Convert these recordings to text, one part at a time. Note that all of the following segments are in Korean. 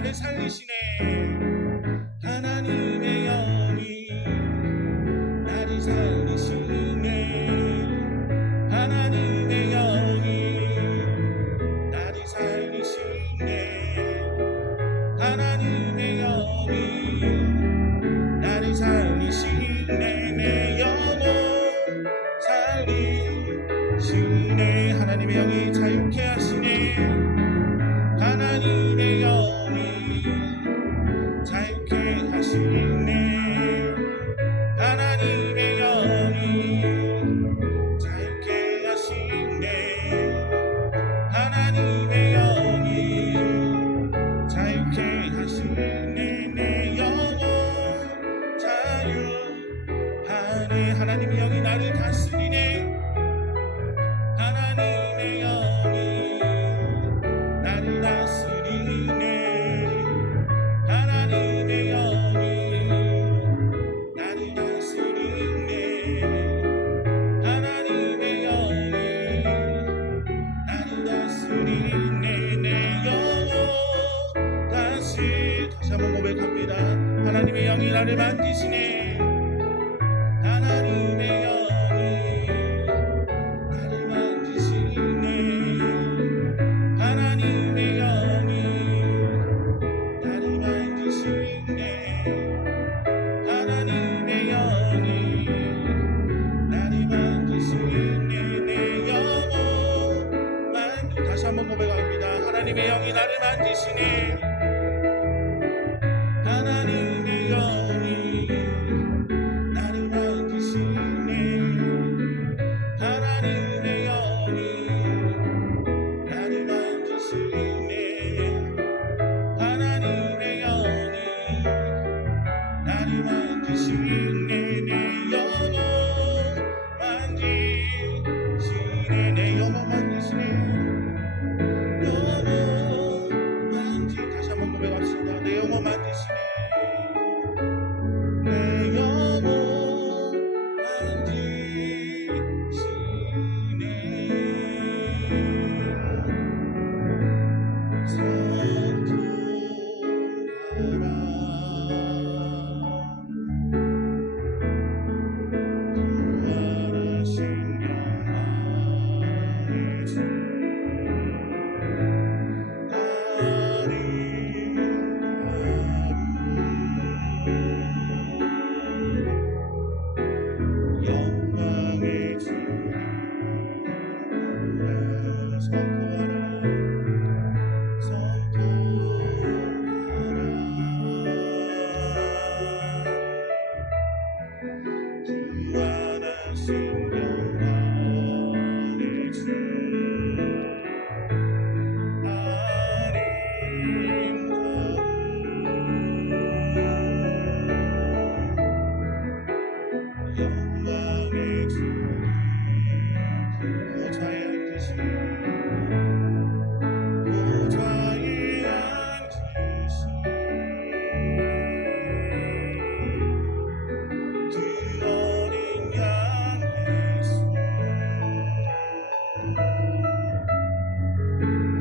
나를 살리시네. 하나님의 영이 나를 살리시네. 하나님의 영이 나를 살리시네. 하나님의 영이 나를 살리시네. 내 영혼 살리시네. 하나님의 영이 자유케 하시네. 하나님의 영이 자유케 하시네. 하나님의 영이 자유케 하시네. 하나님의 영이 자유케 하시네. 내 영혼 자유하네. 하나님의 영이 나를 다스리네. 하나님의 영이 나를 다스리네. 하나님의 영이 나를 다스리네. 하나님의 영이 나를 다스리네. 내 영혼 다시 한번 고백합니다. 하나님의 영이 나를 만지시네. 하나님의 영이 나를 만지시네. 하나님의 영이 나를 만지시네. 하나님의 영이 나를 만지시네. 내 영혼 다시 한번 고백합니다. 하나님의 영이 나를 만지시네. 하나님의 영이 나를 만지시네. 하나님의 영이 나를 만지시네. 하나님의 영이 나를 만지시네. 내 영혼 만지시네. 내 영혼 만지시네. 영혼 만지 다시 한번 고백합시다. 내 영혼 만지시네. 내 영혼 만지시네. 영광의 주 선포하라. 주안하신 영광의 주 영광의 주 보좌에 앉으시네. 보좌에 앉으시네. 그 어린 양 예수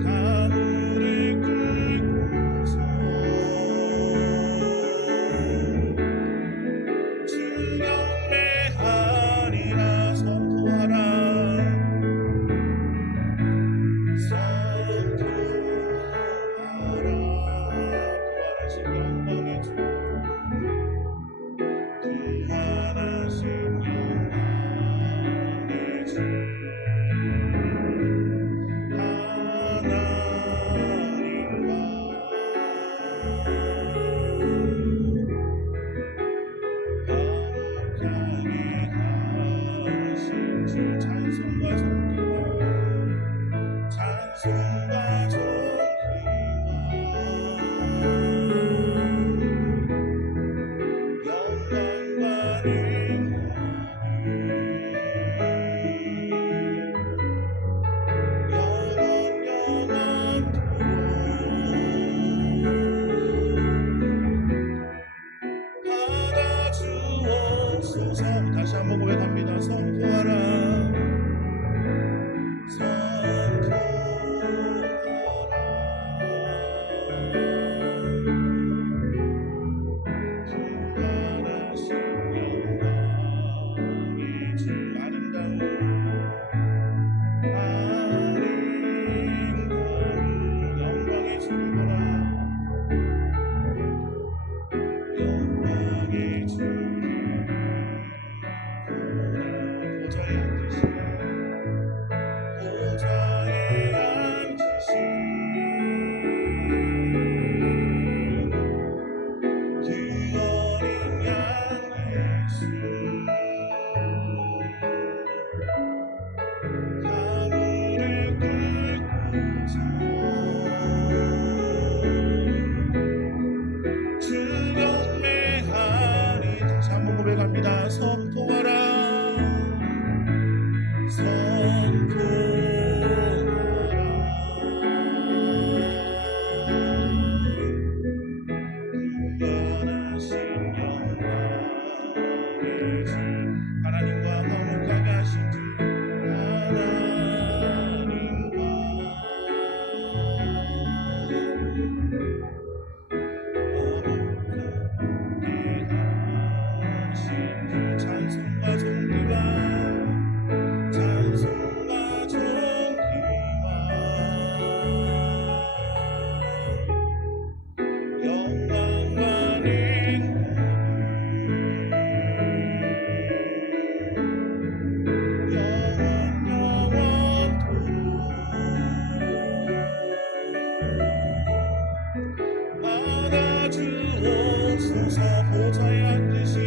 가물을 끓고서 주 경배하리라. 선포하라. 선포하라. 부활하신 영광의 주 부활하신 영광의 주 하나님과 화목하게 하신 주 찬송과 존귀와 찬송과 존귀와 영광과 받아주옵소서. 다시 한번 고백합니다. 선포하라. 선포하라. 영광이지. 하나님과 화목하게 하신 주 하나님과 화목하게 하신 주 찬송과 존귀와 영광과 받아주옵소서. 보좌에 앉으신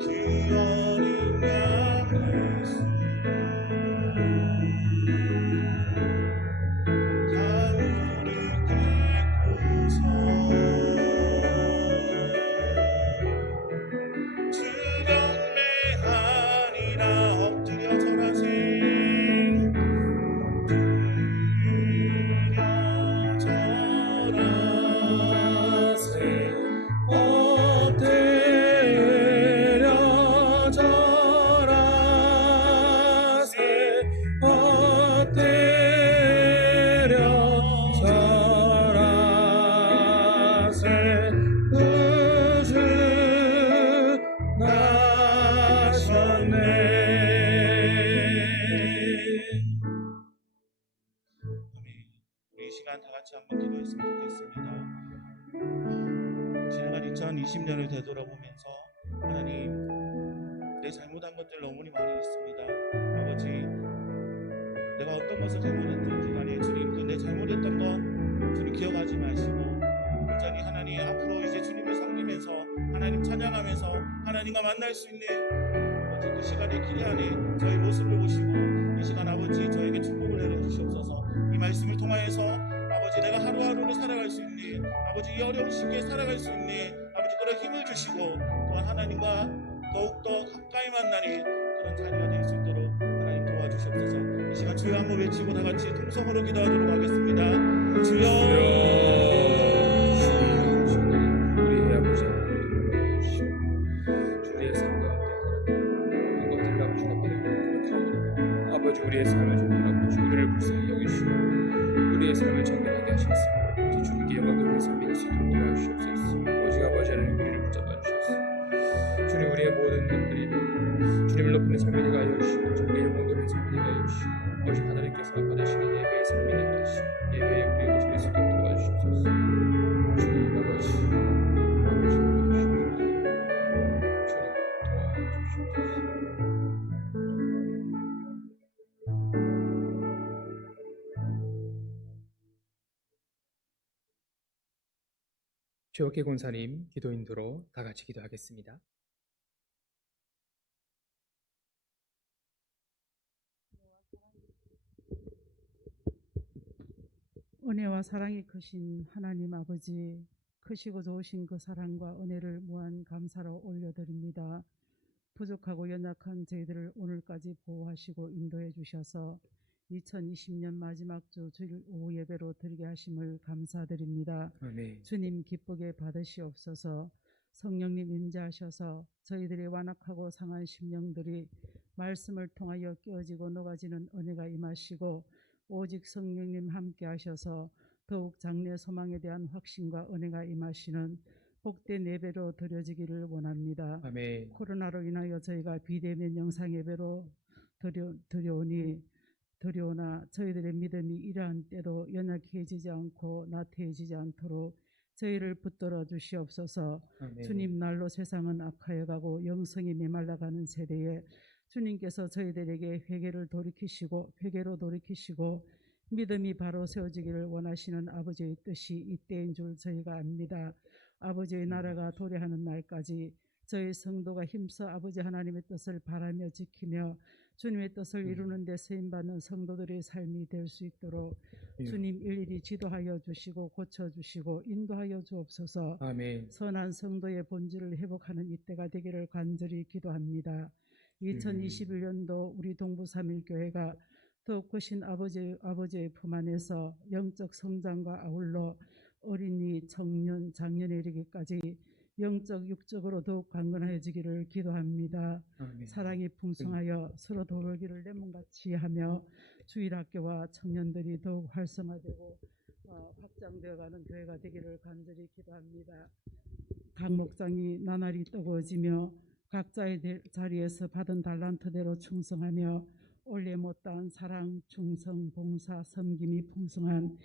주 어린 양 예수 다 무릎 꿇고서 주 경배하리라. 엎드려 절하세. 우리 이 시간 다 같이 한번 기도했으면 좋겠습니다. 지나간 2020년을 되돌아보면서 하나님, 내 잘못한 것들 너무나 많이 있습니다. 아버지, 내가 어떤 것을 잘못했든지 간에 주님, 그 내 잘못했던 것 주님 기억하지 마시고 온전히 하나님 앞으로 이제 주님을 섬기면서 하나님 찬양하면서 하나님과 만날 수 있는 아버지 그 시간의 기대 안에 저희 모습을 보시고 이 시간 아버지 저에게 축복을 내려주시옵소서. 이 말씀을 통하여서 아버지 내가 하루하루를 살아갈 수 있는 아버지 이 어려운 시기에 살아갈 수 있는 아버지 그런 힘을 주시고 또한 하나님과 더욱더 가까이 만나는 그런 자리가 될 수 있도록 하나님 도와주시옵소서. 이 시간 주여 한번 외치고 다 같이 통성으로 기도하도록 하겠습니다. 주여. 우리의 아버지 하나님, 주의 삶 가운데 하나님 것들을 아버지 앞에 고백하오니 아버지 우리의 삶을 존중하고 우리를 불쌍히 여기시고 우리의 삶을 정결하게 하셨습니다. 주님께 영광 돌려 섬길 수 있도록 도와주시옵소서. 오직 아버지 하나님 우리를 붙잡아 주셨습니다. 주님 우리의 모든 것들이 주님을 높이는 삶이 되게 하여 주시고 주님의 영광 돌리는 삶이 되게 하여 주시고 오직 하나님께서 받으시는 예배의 삶이 되게 하시고 예배에 우리의 모습을 수 있도록 도와주시옵소서. 주님 아버지 도와주시옵소서. 주역계 권사님 기도 인도로 다 같이 기도하겠습니다. 은혜와 사랑이 크신 하나님 아버지, 크시고 좋으신 그 사랑과 은혜를 무한 감사로 올려드립니다. 부족하고 연약한 저희들을 오늘까지 보호하시고 인도해 주셔서 2020년 마지막 주 주일 오후 예배로 드리게 하심을 감사드립니다. 아멘. 주님 기쁘게 받으시옵소서. 성령님 임재하셔서 저희들의 완악하고 상한 심령들이 말씀을 통하여 깨어지고 녹아지는 은혜가 임하시고 오직 성령님 함께 하셔서 더욱 장래 소망에 대한 확신과 은혜가 임하시는 복된 예배로 드려지기를 원합니다. 아멘. 코로나로 인하여 저희가 비대면 영상 예배로 드려오나 저희들의 믿음이 이러한 때도 연약해지지 않고 나태해지지 않도록 저희를 붙들어 주시옵소서. 아멘. 주님 날로 세상은 악하여 가고 영성이 메말라가는 세대에 주님께서 저희들에게 회개로 돌이키시고 믿음이 바로 세워지기를 원하시는 아버지의 뜻이 이때인 줄 저희가 압니다. 아버지의 나라가 도래하는 날까지 저희 성도가 힘써 아버지 하나님의 뜻을 바라며 지키며 주님의 뜻을 이루는 데 쓰임받는 성도들의 삶이 될 수 있도록 주님 일일이 지도하여 주시고 고쳐주시고 인도하여 주옵소서. 아멘. 선한 성도의 본질을 회복하는 이때가 되기를 간절히 기도합니다. 2021년도 우리 동부 3일교회가 더욱 크신 아버지의 품 안에서 영적 성장과 아울러 어린이, 청년, 장년에 이르기까지 영적, 육적으로 더욱 강건하여지기를 기도합니다. 아멘. 사랑이 풍성하여 서로 도울기를 레몬같이 하며 주일학교와 청년들이 더욱 활성화되고 확장되어가는 교회가 되기를 간절히 기도합니다. 각 목장이 나날이 뜨거워지며 각자의 자리에서 받은 달란트대로 충성하며 올해 못다한 사랑, 충성, 봉사, 섬김이 풍성한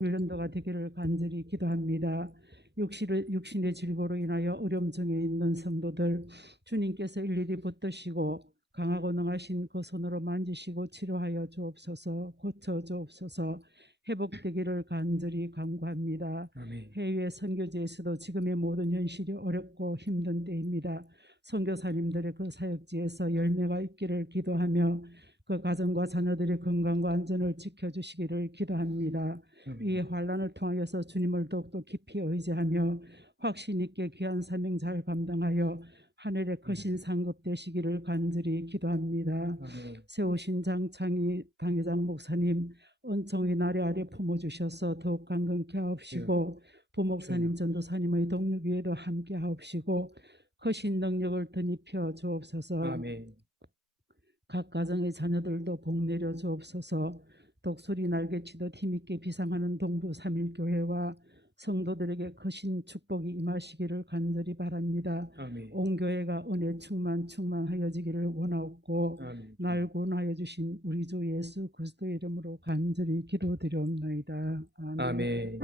2021년도가 되기를 간절히 기도합니다. 육신의 질고로 인하여 어려움 중에 있는 성도들 주님께서 일일이 붙드시고 강하고 능하신 그 손으로 만지시고 치료하여 주옵소서. 고쳐 주옵소서. 회복되기를 간절히 간구합니다. 아멘. 해외 선교지에서도 지금의 모든 현실이 어렵고 힘든 때입니다. 선교사님들의 그 사역지에서 열매가 있기를 기도하며 그 가정과 자녀들의 건강과 안전을 지켜주시기를 기도합니다. 이 환란을 통하여서 주님을 더욱더 깊이 의지하며 확신 있게 귀한 사명 잘 감당하여 하늘의 크신 상급 되시기를 간절히 기도합니다. 아멘. 세우신 장창희 당회장 목사님 은총의 나래 아래 품어주셔서 더욱 강건케 하옵시고 부목사님 전도사님의 동력 위에도 함께 하옵시고 크신 능력을 덧입혀 주옵소서. 아멘. 각 가정의 자녀들도 복 내려 주옵소서. 독수리 날개치듯 힘있게 비상하는 동부 3일교회와 성도들에게 크신 축복이 임하시기를 간절히 바랍니다. 아멘. 온 교회가 은혜 충만하여지기를 원하옵고 아멘. 날 구원하여 주신 우리 주 예수 그리스도의 이름으로 간절히 기도드리옵나이다. 아멘. 아멘.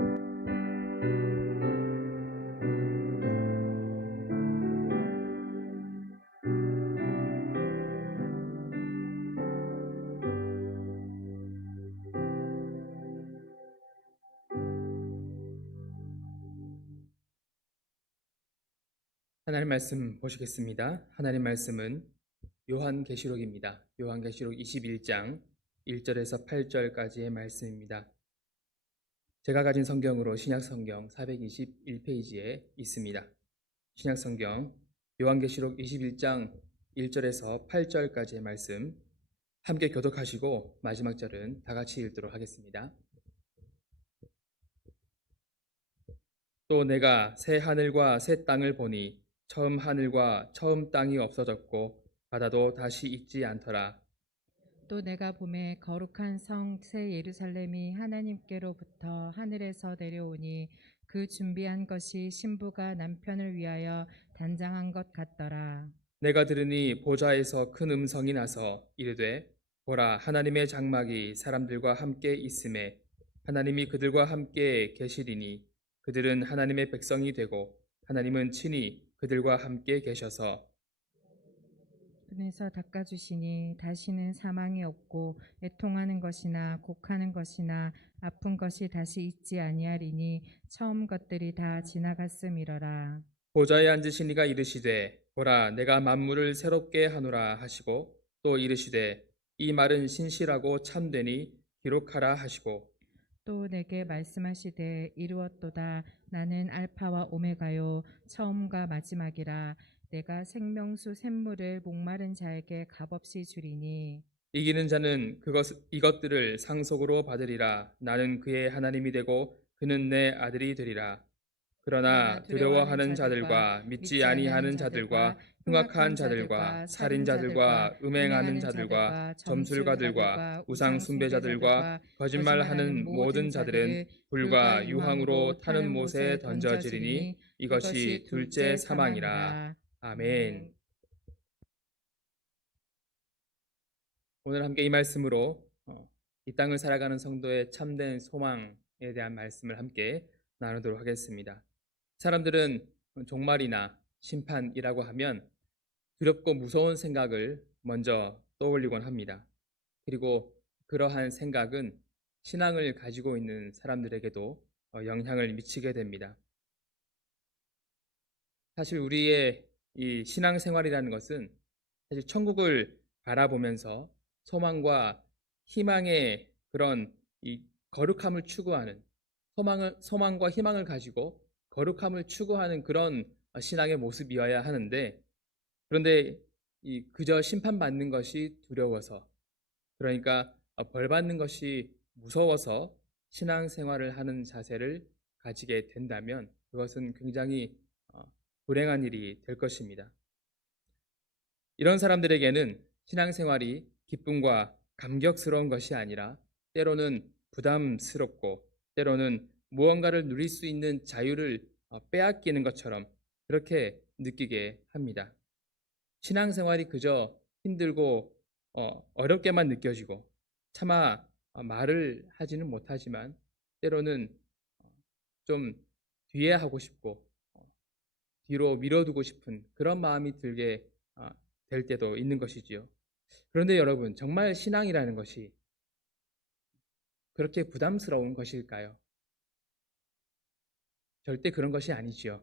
하나님 말씀 보시겠습니다. 하나님 말씀은 요한계시록입니다. 요한계시록 21장 1절에서 8절까지의 말씀입니다. 제가 가진 성경으로 신약성경 421페이지에 있습니다. 신약성경 요한계시록 21장 1절에서 8절까지의 말씀 함께 교독하시고 마지막 절은 다 같이 읽도록 하겠습니다. 또 내가 새 하늘과 새 땅을 보니 처음 하늘과 처음 땅이 없어졌고 바다도 다시 있지 않더라. 또 내가 보매 거룩한 성 새 예루살렘이 하나님께로부터 하늘에서 내려오니 그 준비한 것이 신부가 남편을 위하여 단장한 것 같더라. 내가 들으니 보좌에서 큰 음성이 나서 이르되 보라 하나님의 장막이 사람들과 함께 있음에 하나님이 그들과 함께 계시리니 그들은 하나님의 백성이 되고 하나님은 친히 그들과 함께 계셔서 눈에서 닦아주시니 다시는 사망이 없고 애통하는 것이나 곡하는 것이나 아픈 것이 다시 있지 아니하리니 처음 것들이 다 지나갔음이러라. 보좌에 앉으신 이가 이르시되 보라 내가 만물을 새롭게 하노라 하시고 또 이르시되 이 말은 신실하고 참되니 기록하라 하시고 또 내게 말씀하시되 이루었도다. 나는 알파와 오메가요 처음과 마지막이라. 내가 생명수 샘물을 목마른 자에게 값없이 주리니 이기는 자는 이것들을 상속으로 받으리라. 나는 그의 하나님이 되고 그는 내 아들이 되리라. 그러나 두려워하는 자들과 믿지 아니하는 자들과 흉악한 자들과 살인자들과 음행하는 자들과 점술가들과 우상 숭배자들과 거짓말하는 모든 자들은 불과 유황으로 타는 못에 던져지리니 이것이 둘째 사망이라. 아멘. 오늘 함께 이 말씀으로 이 땅을 살아가는 성도의 참된 소망에 대한 말씀을 함께 나누도록 하겠습니다. 사람들은 종말이나 심판이라고 하면 두렵고 무서운 생각을 먼저 떠올리곤 합니다. 그리고 그러한 생각은 신앙을 가지고 있는 사람들에게도 영향을 미치게 됩니다. 사실 우리의 이 신앙생활이라는 것은 사실 천국을 바라보면서 소망과 희망의 그런 이 거룩함을 추구하는 소망과 희망을 가지고 거룩함을 추구하는 그런 신앙의 모습이어야 하는데 그런데 그저 심판받는 것이 두려워서, 그러니까 벌 받는 것이 무서워서 신앙생활을 하는 자세를 가지게 된다면 그것은 굉장히 불행한 일이 될 것입니다. 이런 사람들에게는 신앙생활이 기쁨과 감격스러운 것이 아니라 때로는 부담스럽고 때로는 무언가를 누릴 수 있는 자유를 빼앗기는 것처럼 그렇게 느끼게 합니다. 신앙생활이 그저 힘들고 어렵게만 느껴지고 차마 말을 하지는 못하지만 때로는 좀 뒤에 하고 싶고 뒤로 밀어두고 싶은 그런 마음이 들게 될 때도 있는 것이지요. 그런데 여러분, 정말 신앙이라는 것이 그렇게 부담스러운 것일까요? 절대 그런 것이 아니지요.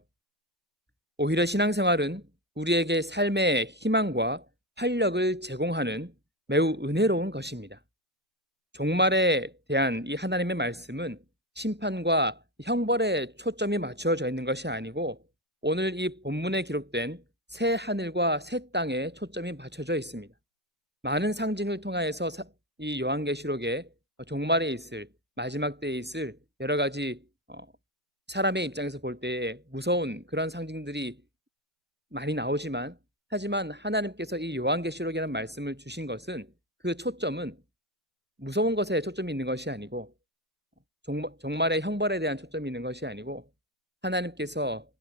오히려 신앙생활은 우리에게 삶의 희망과 활력을 제공하는 매우 은혜로운 것입니다. 종말에 대한 이 하나님의 말씀은 심판과 형벌에 초점이 맞춰져 있는 것이 아니고 오늘 이 본문에 기록된 새 하늘과 새 땅에 초점이 맞춰져 있습니다. 많은 상징을 통하여서 이 요한계시록에 종말에 있을, 마지막 때에 있을 여러 가지 사람의 입장에서 볼 때에 무서운 그런 상징들이 많이 나오지만, 하지만 하나님께서 이 요한계시록이라는 말씀을 주신 것은 그 초점은 무서운 것에 초점이 있는 것이 아니고 종말의 형벌에 대한 초점이 있는 것이 아니고 하나님께서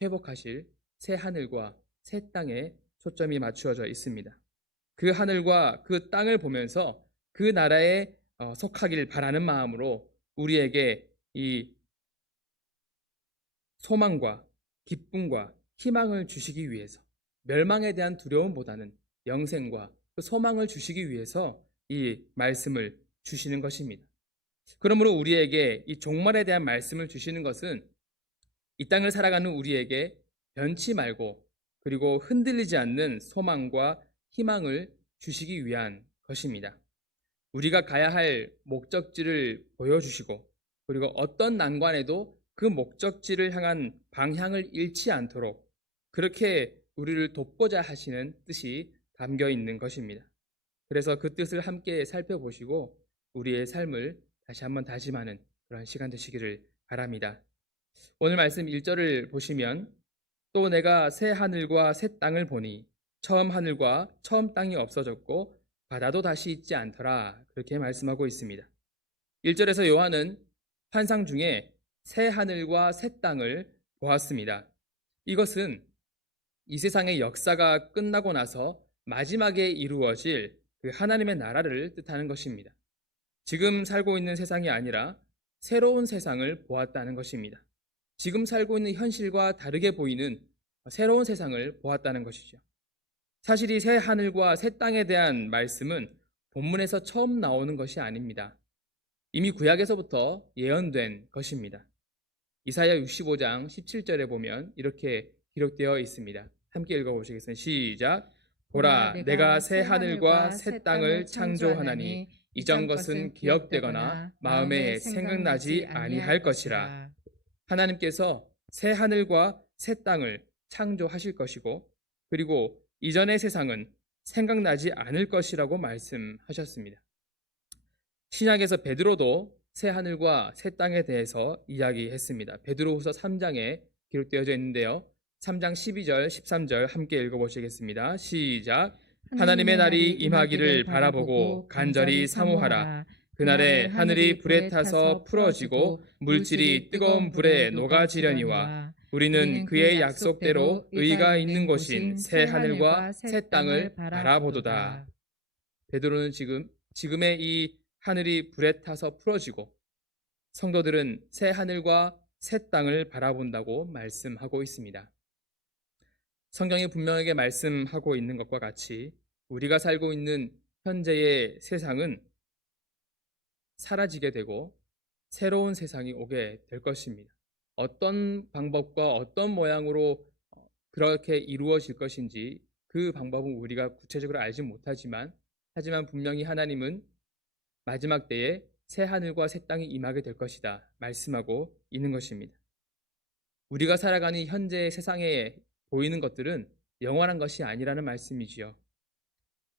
회복하실 새 하늘과 새 땅에 초점이 맞추어져 있습니다. 그 하늘과 그 땅을 보면서 그 나라에 속하길 바라는 마음으로 우리에게 이 소망과 기쁨과 희망을 주시기 위해서, 멸망에 대한 두려움보다는 영생과 그 소망을 주시기 위해서 이 말씀을 주시는 것입니다. 그러므로 우리에게 이 종말에 대한 말씀을 주시는 것은 이 땅을 살아가는 우리에게 변치 말고 그리고 흔들리지 않는 소망과 희망을 주시기 위한 것입니다. 우리가 가야 할 목적지를 보여주시고 그리고 어떤 난관에도 그 목적지를 향한 방향을 잃지 않도록 그렇게 우리를 돕고자 하시는 뜻이 담겨 있는 것입니다. 그래서 그 뜻을 함께 살펴보시고 우리의 삶을 다시 한번 다짐하는 그런 시간 되시기를 바랍니다. 오늘 말씀 1절을 보시면 또 내가 새 하늘과 새 땅을 보니 처음 하늘과 처음 땅이 없어졌고 바다도 다시 있지 않더라, 그렇게 말씀하고 있습니다. 1절에서 요한은 환상 중에 새 하늘과 새 땅을 보았습니다. 이것은 이 세상의 역사가 끝나고 나서 마지막에 이루어질 그 하나님의 나라를 뜻하는 것입니다. 지금 살고 있는 세상이 아니라 새로운 세상을 보았다는 것입니다. 지금 살고 있는 현실과 다르게 보이는 새로운 세상을 보았다는 것이죠. 사실 이 새 하늘과 새 땅에 대한 말씀은 본문에서 처음 나오는 것이 아닙니다. 이미 구약에서부터 예언된 것입니다. 이사야 65장 17절에 보면 이렇게 기록되어 있습니다. 함께 읽어보시겠습니다. 시작. 보라, 내가 새 하늘과 새 땅을 창조하나니 이전 것은 기억되거나 마음에 생각나지 아니할 것이라. 하나님께서 새 하늘과 새 땅을 창조하실 것이고 그리고 이전의 세상은 생각나지 않을 것이라고 말씀하셨습니다. 신약에서 베드로도 새 하늘과 새 땅에 대해서 이야기했습니다. 베드로후서 3장에 기록되어져 있는데요. 3장 12절, 13절 함께 읽어보시겠습니다. 시작. 하나님의 날이 임하기를 바라보고 간절히 사모하라. 그날에 하늘이 불에 타서 풀어지고 물질이 뜨거운 불에 녹아지려니와 우리는 그의 약속대로 의가 있는 곳인 새 하늘과 새 땅을 바라보도다. 베드로는 지금의 이 하늘이 불에 타서 풀어지고 성도들은 새 하늘과 새 땅을 바라본다고 말씀하고 있습니다. 성경이 분명하게 말씀하고 있는 것과 같이 우리가 살고 있는 현재의 세상은 사라지게 되고 새로운 세상이 오게 될 것입니다. 어떤 방법과 어떤 모양으로 그렇게 이루어질 것인지 그 방법은 우리가 구체적으로 알지 못하지만 하지만 분명히 하나님은 마지막 때에 새 하늘과 새 땅이 임하게 될 것이다 말씀하고 있는 것입니다. 우리가 살아가는 현재의 세상에 보이는 것들은 영원한 것이 아니라는 말씀이지요.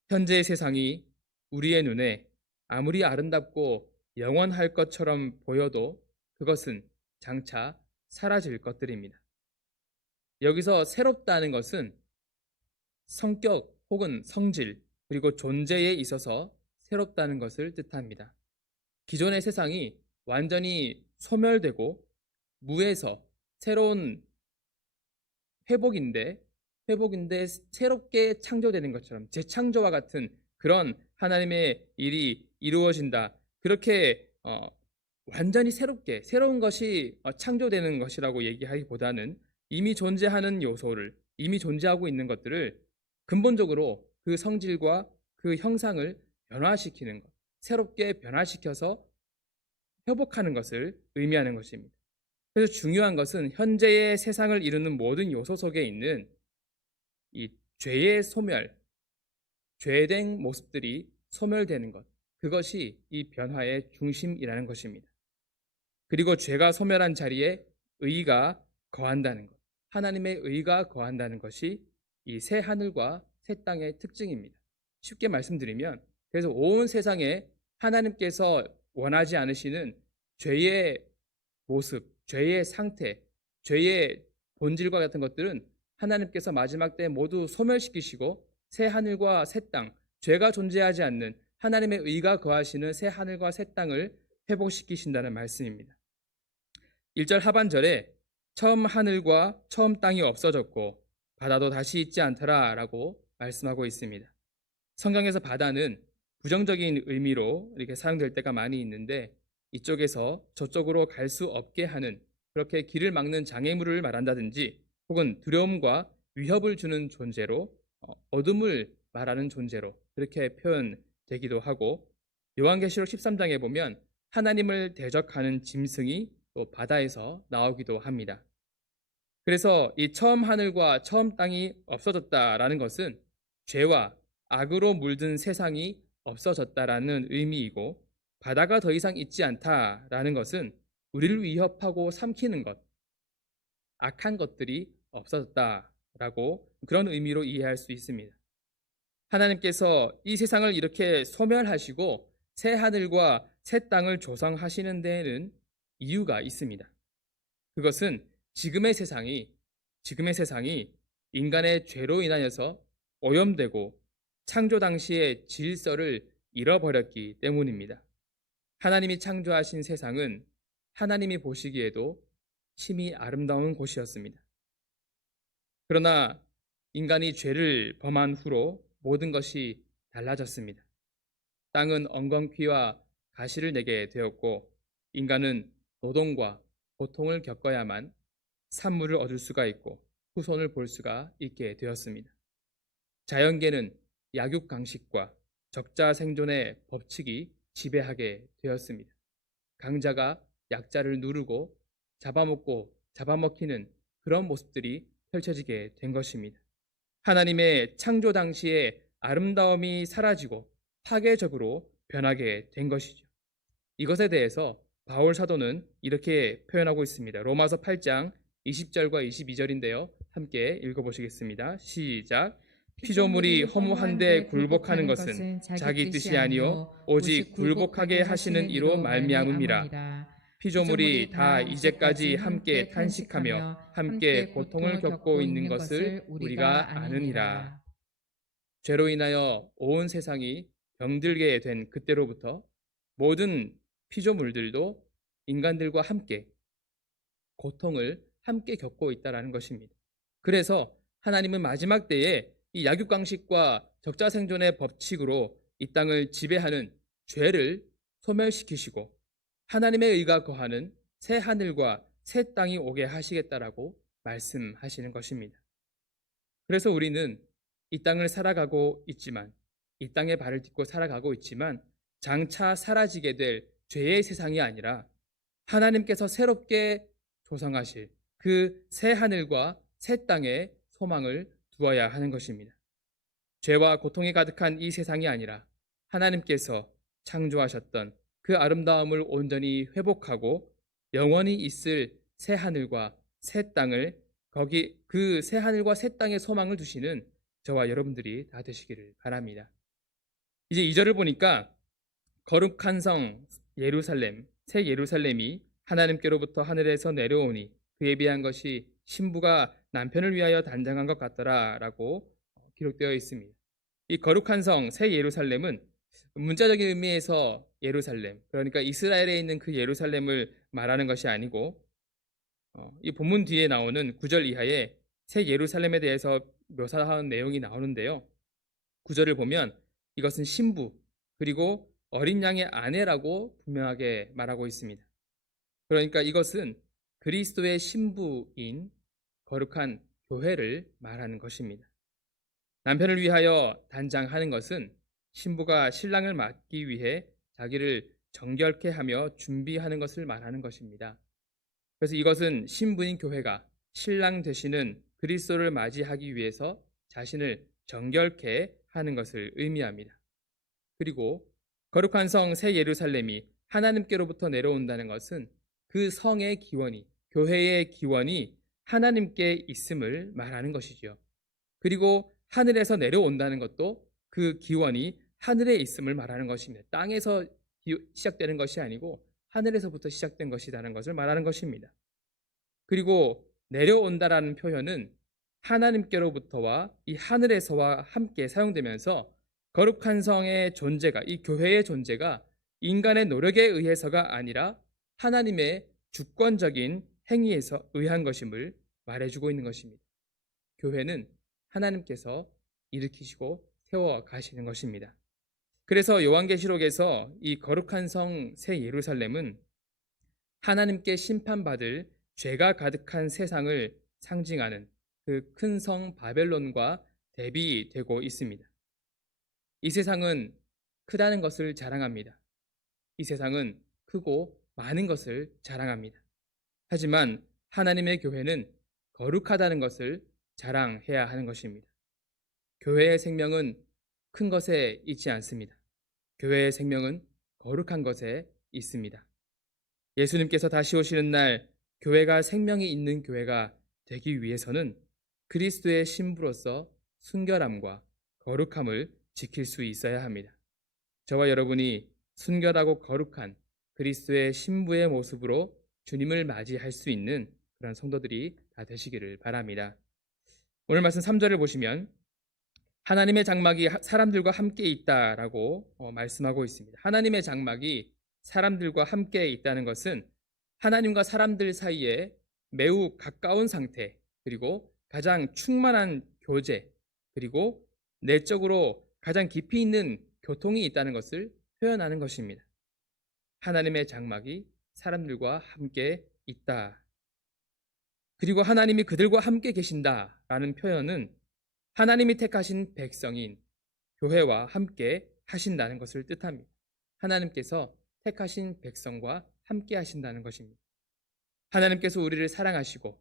현재의 세상이 우리의 눈에 아무리 아름답고 영원할 것처럼 보여도 그것은 장차 사라질 것들입니다. 여기서 새롭다는 것은 성격 혹은 성질 그리고 존재에 있어서 새롭다는 것을 뜻합니다. 기존의 세상이 완전히 소멸되고 무에서 새로운 회복인데 새롭게 창조되는 것처럼 재창조와 같은 그런 하나님의 일이 이루어진다. 그렇게 완전히 새로운 것이 창조되는 것이라고 얘기하기보다는 이미 존재하는 요소를, 이미 존재하고 있는 것들을 근본적으로 그 성질과 그 형상을 변화시키는 것, 새롭게 변화시켜서 회복하는 것을 의미하는 것입니다. 그래서 중요한 것은 현재의 세상을 이루는 모든 요소 속에 있는 이 죄의 소멸, 죄된 모습들이 소멸되는 것, 그것이 이 변화의 중심이라는 것입니다. 그리고 죄가 소멸한 자리에 의가 거한다는 것, 하나님의 의가 거한다는 것이 이 새 하늘과 새 땅의 특징입니다. 쉽게 말씀드리면 그래서 온 세상에 하나님께서 원하지 않으시는 죄의 모습, 죄의 상태, 죄의 본질과 같은 것들은 하나님께서 마지막 때 모두 소멸시키시고 새 하늘과 새 땅, 죄가 존재하지 않는 하나님의 의가 거하시는 새 하늘과 새 땅을 회복시키신다는 말씀입니다. 1절 하반절에 처음 하늘과 처음 땅이 없어졌고 바다도 다시 있지 않더라 라고 말씀하고 있습니다. 성경에서 바다는 부정적인 의미로 이렇게 사용될 때가 많이 있는데 이쪽에서 저쪽으로 갈 수 없게 하는 그렇게 길을 막는 장애물을 말한다든지 혹은 두려움과 위협을 주는 존재로 어둠을 말하는 존재로 그렇게 표현되기도 하고 요한계시록 13장에 보면 하나님을 대적하는 짐승이 또 바다에서 나오기도 합니다. 그래서 이 처음 하늘과 처음 땅이 없어졌다라는 것은 죄와 악으로 물든 세상이 없어졌다라는 의미이고 바다가 더 이상 있지 않다라는 것은 우리를 위협하고 삼키는 것, 악한 것들이 없어졌다라고 그런 의미로 이해할 수 있습니다. 하나님께서 이 세상을 이렇게 소멸하시고 새 하늘과 새 땅을 조성하시는 데에는 이유가 있습니다. 그것은 지금의 세상이 인간의 죄로 인하여서 오염되고 창조 당시의 질서를 잃어버렸기 때문입니다. 하나님이 창조하신 세상은 하나님이 보시기에도 심히 아름다운 곳이었습니다. 그러나 인간이 죄를 범한 후로 모든 것이 달라졌습니다. 땅은 엉겅퀴와 가시를 내게 되었고 인간은 노동과 고통을 겪어야만 산물을 얻을 수가 있고 후손을 볼 수가 있게 되었습니다. 자연계는 약육강식과 적자 생존의 법칙이 지배하게 되었습니다. 강자가 약자를 누르고 잡아먹고 잡아먹히는 그런 모습들이 펼쳐지게 된 것입니다. 하나님의 창조 당시의 아름다움이 사라지고 파괴적으로 변하게 된 것이죠. 이것에 대해서 바울 사도는 이렇게 표현하고 있습니다. 로마서 8장 20절과 22절인데요. 함께 읽어보시겠습니다. 시작. 피조물이 허무한데 굴복하는 것은 자기 뜻이 아니요 오직 굴복하게 하시는 이로 말미암음이라. 피조물이 다 이제까지 함께 탄식하며 함께 고통을 겪고 있는 것을 우리가 아느니라. 죄로 인하여 온 세상이 병들게 된 그때로부터 모든 피조물들도 인간들과 함께 고통을 함께 겪고 있다는 것입니다. 그래서 하나님은 마지막 때에 이 약육강식과 적자생존의 법칙으로 이 땅을 지배하는 죄를 소멸시키시고 하나님의 의가 거하는 새 하늘과 새 땅이 오게 하시겠다라고 말씀하시는 것입니다. 그래서 우리는 이 땅을 살아가고 있지만 이 땅에 발을 딛고 살아가고 있지만 장차 사라지게 될 죄의 세상이 아니라 하나님께서 새롭게 조성하실 그 새 하늘과 새 땅에 소망을 두어야 하는 것입니다. 죄와 고통이 가득한 이 세상이 아니라 하나님께서 창조하셨던 그 아름다움을 온전히 회복하고 영원히 있을 새 하늘과 새 땅을 거기 그 새 하늘과 새 땅에 소망을 두시는 저와 여러분들이 다 되시기를 바랍니다. 이제 2절을 보니까 거룩한 성 예루살렘, 새 예루살렘이 하나님께로부터 하늘에서 내려오니 그에 비한 것이 신부가 남편을 위하여 단장한 것 같더라라고 기록되어 있습니다. 이 거룩한 성 새 예루살렘은 문자적인 의미에서 예루살렘, 그러니까 이스라엘에 있는 그 예루살렘을 말하는 것이 아니고 이 본문 뒤에 나오는 9절 이하에 새 예루살렘에 대해서 묘사하는 내용이 나오는데요. 9절을 보면 이것은 신부 그리고 어린 양의 아내라고 분명하게 말하고 있습니다. 그러니까 이것은 그리스도의 신부인 거룩한 교회를 말하는 것입니다. 남편을 위하여 단장하는 것은 신부가 신랑을 맞기 위해 자기를 정결케 하며 준비하는 것을 말하는 것입니다. 그래서 이것은 신부인 교회가 신랑 되시는 그리스도를 맞이하기 위해서 자신을 정결케 하는 것을 의미합니다. 그리고 거룩한 성 새 예루살렘이 하나님께로부터 내려온다는 것은 그 성의 기원이, 교회의 기원이 하나님께 있음을 말하는 것이지요. 그리고 하늘에서 내려온다는 것도 그 기원이 하늘에 있음을 말하는 것입니다. 땅에서 시작되는 것이 아니고 하늘에서부터 시작된 것이라는 것을 말하는 것입니다. 그리고 내려온다라는 표현은 하나님께로부터와 이 하늘에서와 함께 사용되면서 거룩한 성의 존재가, 이 교회의 존재가 인간의 노력에 의해서가 아니라 하나님의 주권적인 행위에서 의한 것임을 말해주고 있는 것입니다. 교회는 하나님께서 일으키시고 세워 가시는 것입니다. 그래서 요한계시록에서 이 거룩한 성 새 예루살렘은 하나님께 심판받을 죄가 가득한 세상을 상징하는 그 큰 성 바벨론과 대비되고 있습니다. 이 세상은 크다는 것을 자랑합니다. 이 세상은 크고 많은 것을 자랑합니다. 하지만 하나님의 교회는 거룩하다는 것을 자랑해야 하는 것입니다. 교회의 생명은 큰 것에 있지 않습니다. 교회의 생명은 거룩한 것에 있습니다. 예수님께서 다시 오시는 날 교회가 생명이 있는 교회가 되기 위해서는 그리스도의 신부로서 순결함과 거룩함을 지킬 수 있어야 합니다. 저와 여러분이 순결하고 거룩한 그리스도의 신부의 모습으로 주님을 맞이할 수 있는 그런 성도들이 다 되시기를 바랍니다. 오늘 말씀 3절을 보시면 하나님의 장막이 사람들과 함께 있다라고 말씀하고 있습니다. 하나님의 장막이 사람들과 함께 있다는 것은 하나님과 사람들 사이에 매우 가까운 상태, 그리고 가장 충만한 교제, 그리고 내적으로 가장 깊이 있는 교통이 있다는 것을 표현하는 것입니다. 하나님의 장막이 사람들과 함께 있다. 그리고 하나님이 그들과 함께 계신다라는 표현은 하나님이 택하신 백성인 교회와 함께 하신다는 것을 뜻합니다. 하나님께서 택하신 백성과 함께 하신다는 것입니다. 하나님께서 우리를 사랑하시고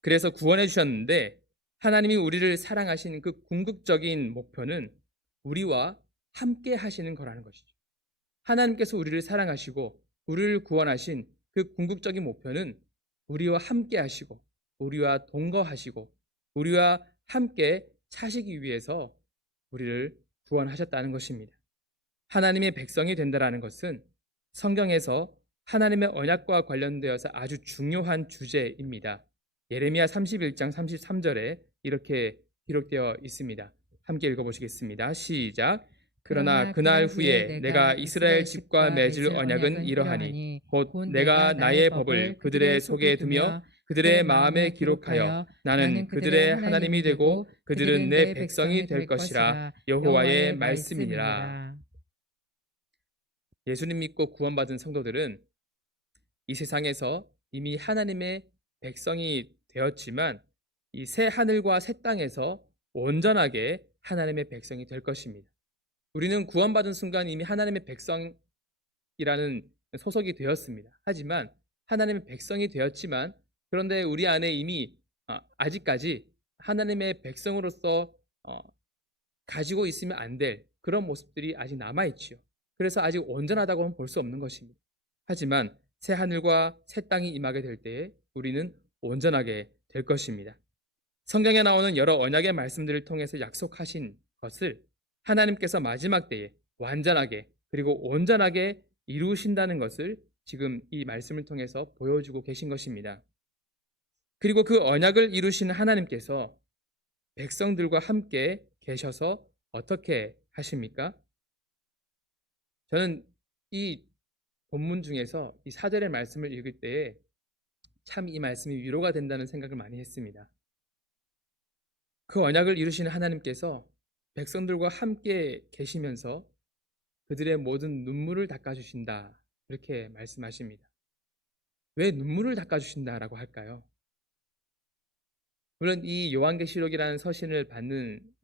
그래서 구원해 주셨는데 하나님이 우리를 사랑하신 그 궁극적인 목표는 우리와 함께 하시는 거라는 것이죠. 하나님께서 우리를 사랑하시고 우리를 구원하신 그 궁극적인 목표는 우리와 함께 하시고 우리와 동거하시고 우리와 함께 사시기 위해서 우리를 구원하셨다는 것입니다. 하나님의 백성이 된다는 것은 성경에서 하나님의 언약과 관련되어서 아주 중요한 주제입니다. 예레미야 31장 33절에 이렇게 기록되어 있습니다. 함께 읽어보시겠습니다. 시작. 그러나 그날 후에 내가 이스라엘 집과 맺을 언약은 이러하니 곧 내가 나의 법을 그들의 속에 두며 그들의 마음에 기록하여 나는 그들의 하나님이 되고 그들은 내 백성이 될 것이라. 여호와의 말씀이니라. 예수님 믿고 구원받은 성도들은 이 세상에서 이미 하나님의 백성이 되었지만 이 새 하늘과 새 땅에서 온전하게 하나님의 백성이 될 것입니다. 우리는 구원받은 순간 이미 하나님의 백성이라는 소속이 되었습니다. 하지만 하나님의 백성이 되었지만 그런데 우리 안에 이미 아직까지 하나님의 백성으로서 가지고 있으면 안 될 그런 모습들이 아직 남아있지요. 그래서 아직 온전하다고는 볼 수 없는 것입니다. 하지만 새 하늘과 새 땅이 임하게 될 때에 우리는 온전하게 될 것입니다. 성경에 나오는 여러 언약의 말씀들을 통해서 약속하신 것을 하나님께서 마지막 때에 완전하게 그리고 온전하게 이루신다는 것을 지금 이 말씀을 통해서 보여주고 계신 것입니다. 그리고 그 언약을 이루시는 하나님께서 백성들과 함께 계셔서 어떻게 하십니까? 저는 이 본문 중에서 이 4절의 말씀을 읽을 때에 참 이 말씀이 위로가 된다는 생각을 많이 했습니다. 그 언약을 이루시는 하나님께서 백성들과 함께 계시면서 그들의 모든 눈물을 닦아주신다. 그렇게 말씀하십니다. 왜 눈물을 닦아주신다라고 할까요? 물론 이 요한계시록이라는 서신을 받는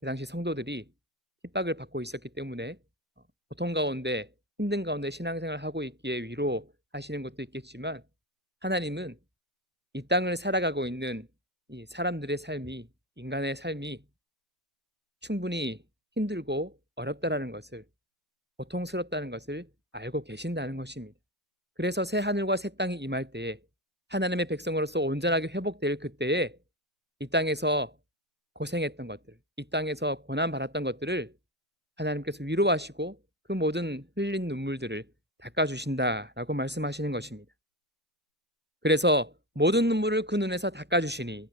그 당시 성도들이 핍박을 받고 있었기 때문에 고통 가운데 힘든 가운데 신앙생활을 하고 있기에 위로하시는 것도 있겠지만 하나님은 이 땅을 살아가고 있는 이 사람들의 삶이 인간의 삶이 충분히 힘들고 어렵다라는 것을 고통스럽다는 것을 알고 계신다는 것입니다. 그래서 새 하늘과 새 땅이 임할 때에 하나님의 백성으로서 온전하게 회복될 그때에 이 땅에서 고생했던 것들, 이 땅에서 고난받았던 것들을 하나님께서 위로하시고 그 모든 흘린 눈물들을 닦아주신다라고 말씀하시는 것입니다. 그래서 모든 눈물을 그 눈에서 닦아주시니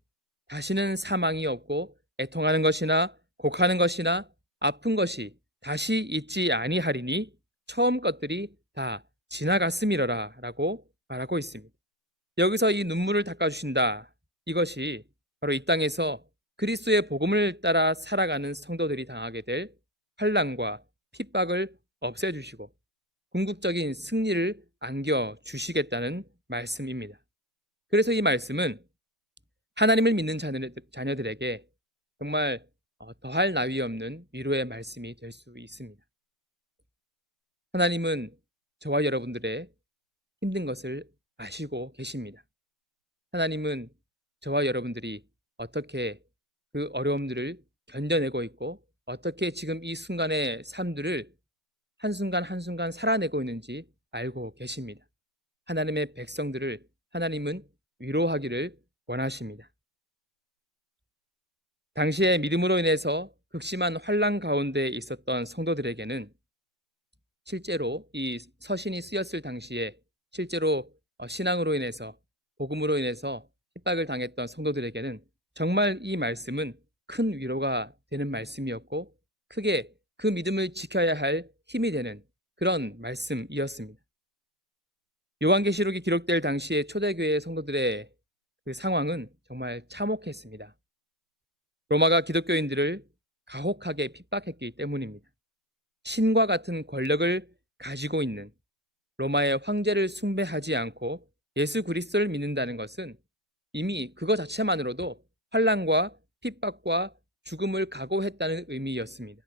다시는 사망이 없고 애통하는 것이나 곡하는 것이나 아픈 것이 다시 있지 아니하리니 처음 것들이 다 지나갔음이러라 라고 말하고 있습니다. 여기서 이 눈물을 닦아주신다, 이것이 바로 이 땅에서 그리스도의 복음을 따라 살아가는 성도들이 당하게 될 환난과 핍박을 없애주시고 궁극적인 승리를 안겨주시겠다는 말씀입니다. 그래서 이 말씀은 하나님을 믿는 자녀들에게 정말 더할 나위 없는 위로의 말씀이 될 수 있습니다. 하나님은 저와 여러분들의 힘든 것을 아시고 계십니다. 하나님은 저와 여러분들이 어떻게 그 어려움들을 견뎌내고 있고 어떻게 지금 이 순간의 삶들을 한순간 한순간 살아내고 있는지 알고 계십니다. 하나님의 백성들을 하나님은 위로하기를 원하십니다. 당시에 믿음으로 인해서 극심한 환난 가운데 있었던 성도들에게는 실제로 이 서신이 쓰였을 당시에 실제로 신앙으로 인해서 복음으로 인해서 핍박을 당했던 성도들에게는 정말 이 말씀은 큰 위로가 되는 말씀이었고 크게 그 믿음을 지켜야 할 힘이 되는 그런 말씀이었습니다. 요한계시록이 기록될 당시에 초대교회 성도들의 그 상황은 정말 참혹했습니다. 로마가 기독교인들을 가혹하게 핍박했기 때문입니다. 신과 같은 권력을 가지고 있는 로마의 황제를 숭배하지 않고 예수 그리스도를 믿는다는 것은 이미 그거 자체만으로도 환난과 핍박과 죽음을 각오했다는 의미였습니다.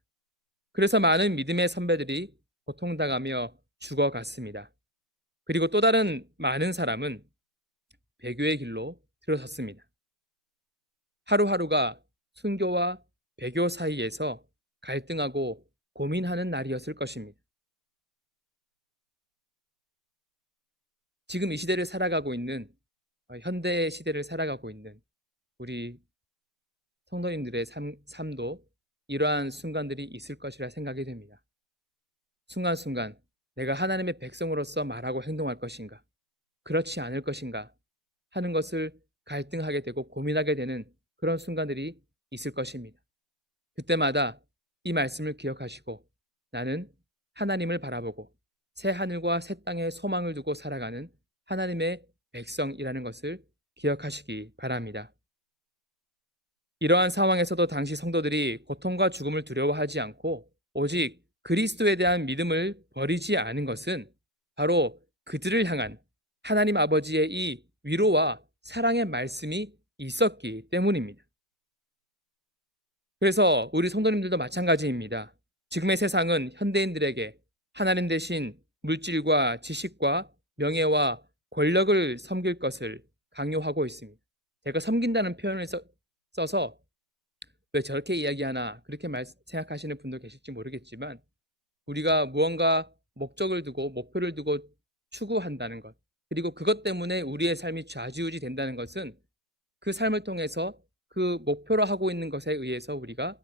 그래서 많은 믿음의 선배들이 고통당하며 죽어갔습니다. 그리고 또 다른 많은 사람은 배교의 길로 들어섰습니다. 하루하루가 순교와 배교 사이에서 갈등하고 고민하는 날이었을 것입니다. 지금 이 시대를 살아가고 있는 현대 시대를 살아가고 있는 우리 성도님들의 삶도 이러한 순간들이 있을 것이라 생각이 됩니다. 순간순간 내가 하나님의 백성으로서 말하고 행동할 것인가, 그렇지 않을 것인가 하는 것을 갈등하게 되고 고민하게 되는 그런 순간들이 있을 것입니다. 그때마다 이 말씀을 기억하시고 나는 하나님을 바라보고 새 하늘과 새 땅에 소망을 두고 살아가는 하나님의 백성이라는 것을 기억하시기 바랍니다. 이러한 상황에서도 당시 성도들이 고통과 죽음을 두려워하지 않고 오직 그리스도에 대한 믿음을 버리지 않은 것은 바로 그들을 향한 하나님 아버지의 이 위로와 사랑의 말씀이 있었기 때문입니다. 그래서 우리 성도님들도 마찬가지입니다. 지금의 세상은 현대인들에게 하나님 대신 물질과 지식과 명예와 권력을 섬길 것을 강요하고 있습니다. 제가 섬긴다는 표현을 써서 왜 저렇게 이야기하나 그렇게 생각하시는 분도 계실지 모르겠지만 우리가 무언가 목적을 두고 목표를 두고 추구한다는 것, 그리고 그것 때문에 우리의 삶이 좌지우지 된다는 것은 그 삶을 통해서 그 목표로 하고 있는 것에 의해서 우리가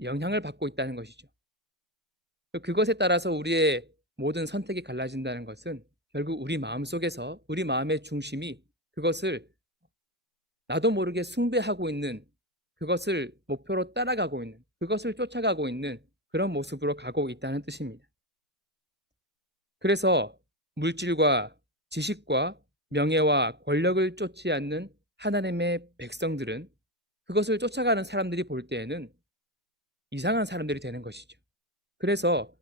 영향을 받고 있다는 것이죠. 그것에 따라서 우리의 모든 선택이 갈라진다는 것은 결국 우리 마음 속에서 우리 마음의 중심이 그것을 나도 모르게 숭배하고 있는, 그것을 목표로 따라가고 있는, 그것을 쫓아가고 있는 그런 모습으로 가고 있다는 뜻입니다. 그래서 물질과 지식과 명예와 권력을 쫓지 않는 하나님의 백성들은 그것을 쫓아가는 사람들이 볼 때에는 이상한 사람들이 되는 것이죠. 그래서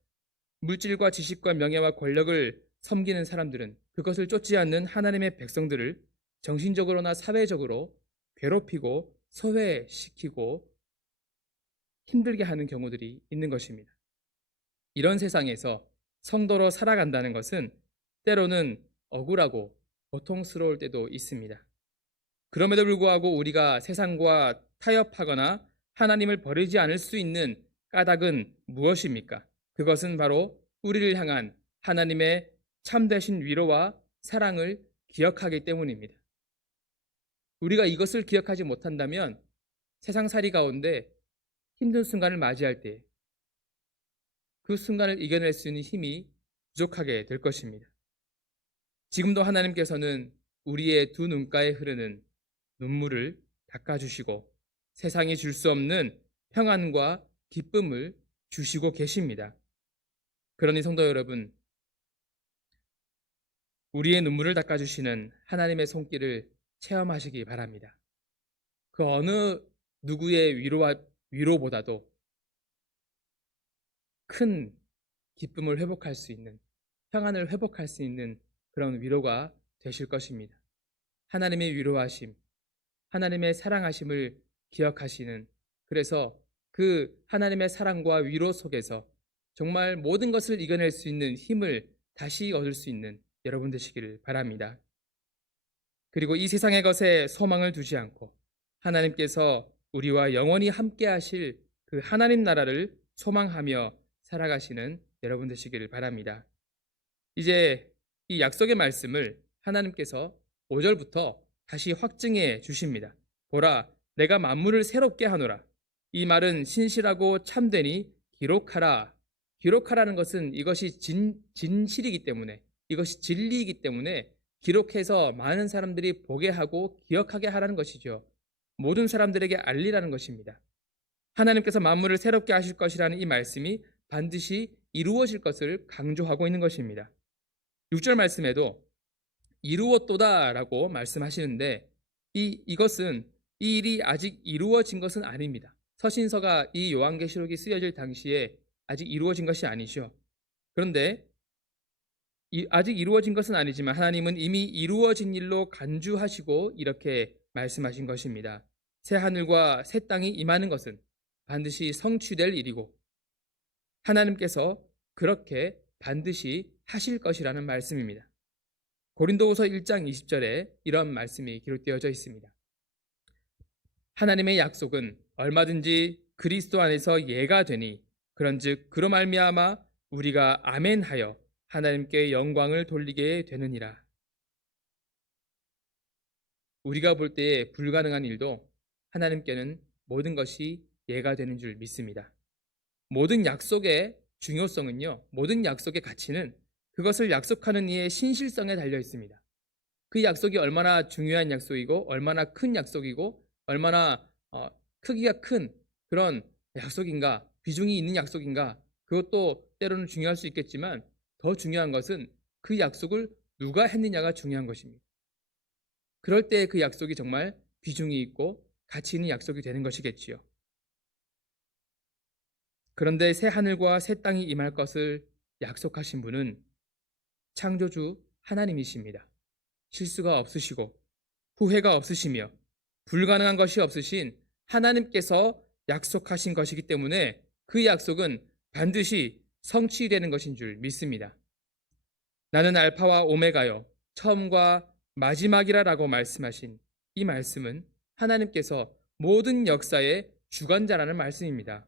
물질과 지식과 명예와 권력을 섬기는 사람들은 그것을 쫓지 않는 하나님의 백성들을 정신적으로나 사회적으로 괴롭히고 소외시키고 힘들게 하는 경우들이 있는 것입니다. 이런 세상에서 성도로 살아간다는 것은 때로는 억울하고 고통스러울 때도 있습니다. 그럼에도 불구하고 우리가 세상과 타협하거나 하나님을 버리지 않을 수 있는 까닭은 무엇입니까? 그것은 바로 우리를 향한 하나님의 참되신 위로와 사랑을 기억하기 때문입니다. 우리가 이것을 기억하지 못한다면 세상살이 가운데 힘든 순간을 맞이할 때 그 순간을 이겨낼 수 있는 힘이 부족하게 될 것입니다. 지금도 하나님께서는 우리의 두 눈가에 흐르는 눈물을 닦아주시고 세상이 줄 수 없는 평안과 기쁨을 주시고 계십니다. 그러니 성도 여러분, 우리의 눈물을 닦아주시는 하나님의 손길을 체험하시기 바랍니다. 그 어느 누구의 위로보다도 큰 기쁨을 회복할 수 있는, 평안을 회복할 수 있는 그런 위로가 되실 것입니다. 하나님의 위로하심, 하나님의 사랑하심을 기억하시는, 그래서 그 하나님의 사랑과 위로 속에서 정말 모든 것을 이겨낼 수 있는 힘을 다시 얻을 수 있는 여러분 되시기를 바랍니다. 그리고 이 세상의 것에 소망을 두지 않고 하나님께서 우리와 영원히 함께 하실 그 하나님 나라를 소망하며 살아가시는 여러분 되시기를 바랍니다. 이제 이 약속의 말씀을 하나님께서 5절부터 다시 확증해 주십니다. 보라, 내가 만물을 새롭게 하노라. 이 말은 신실하고 참되니 기록하라. 기록하라는 것은 이것이 진실이기 때문에, 이것이 진리이기 때문에 기록해서 많은 사람들이 보게 하고 기억하게 하라는 것이죠. 모든 사람들에게 알리라는 것입니다. 하나님께서 만물을 새롭게 하실 것이라는 이 말씀이 반드시 이루어질 것을 강조하고 있는 것입니다. 6절 말씀에도 이루었도다 라고 말씀하시는데 이것은 이 일이 아직 이루어진 것은 아닙니다. 서신서가 이 요한계시록이 쓰여질 당시에 아직 이루어진 것이 아니죠. 그런데 아직 이루어진 것은 아니지만 하나님은 이미 이루어진 일로 간주하시고 이렇게 말씀하신 것입니다. 새 하늘과 새 땅이 임하는 것은 반드시 성취될 일이고 하나님께서 그렇게 반드시 하실 것이라는 말씀입니다. 고린도후서 1장 20절에 이런 말씀이 기록되어져 있습니다. 하나님의 약속은 얼마든지 그리스도 안에서 예가 되니 그런즉 그로 말미암아 우리가 아멘하여 하나님께 영광을 돌리게 되느니라. 우리가 볼 때에 불가능한 일도 하나님께는 모든 것이 예가 되는 줄 믿습니다. 모든 약속의 중요성은요, 모든 약속의 가치는 그것을 약속하는 이의 신실성에 달려 있습니다. 그 약속이 얼마나 중요한 약속이고 얼마나 큰 약속이고 얼마나 크기가 큰 그런 약속인가, 비중이 있는 약속인가, 그것도 때로는 중요할 수 있겠지만 더 중요한 것은 그 약속을 누가 했느냐가 중요한 것입니다. 그럴 때 그 약속이 정말 비중이 있고 가치 있는 약속이 되는 것이겠지요. 그런데 새 하늘과 새 땅이 임할 것을 약속하신 분은 창조주 하나님이십니다. 실수가 없으시고 후회가 없으시며 불가능한 것이 없으신 하나님께서 약속하신 것이기 때문에 그 약속은 반드시 성취되는 것인 줄 믿습니다. 나는 알파와 오메가요, 처음과 마지막이라라고 말씀하신 이 말씀은 하나님께서 모든 역사의 주관자라는 말씀입니다.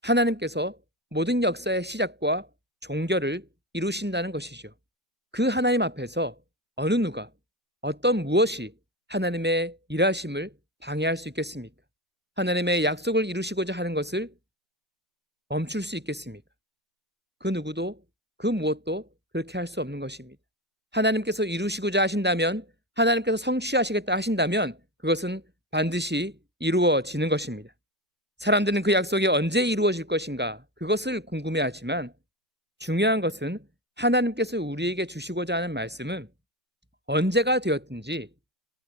하나님께서 모든 역사의 시작과 종결을 이루신다는 것이죠. 그 하나님 앞에서 어느 누가 어떤 무엇이 하나님의 일하심을 방해할 수 있겠습니까? 하나님의 약속을 이루시고자 하는 것을 멈출 수 있겠습니까? 그 누구도 그 무엇도 그렇게 할 수 없는 것입니다. 하나님께서 이루시고자 하신다면, 하나님께서 성취하시겠다 하신다면 그것은 반드시 이루어지는 것입니다. 사람들은 그 약속이 언제 이루어질 것인가 그것을 궁금해하지만 중요한 것은 하나님께서 우리에게 주시고자 하는 말씀은 언제가 되었든지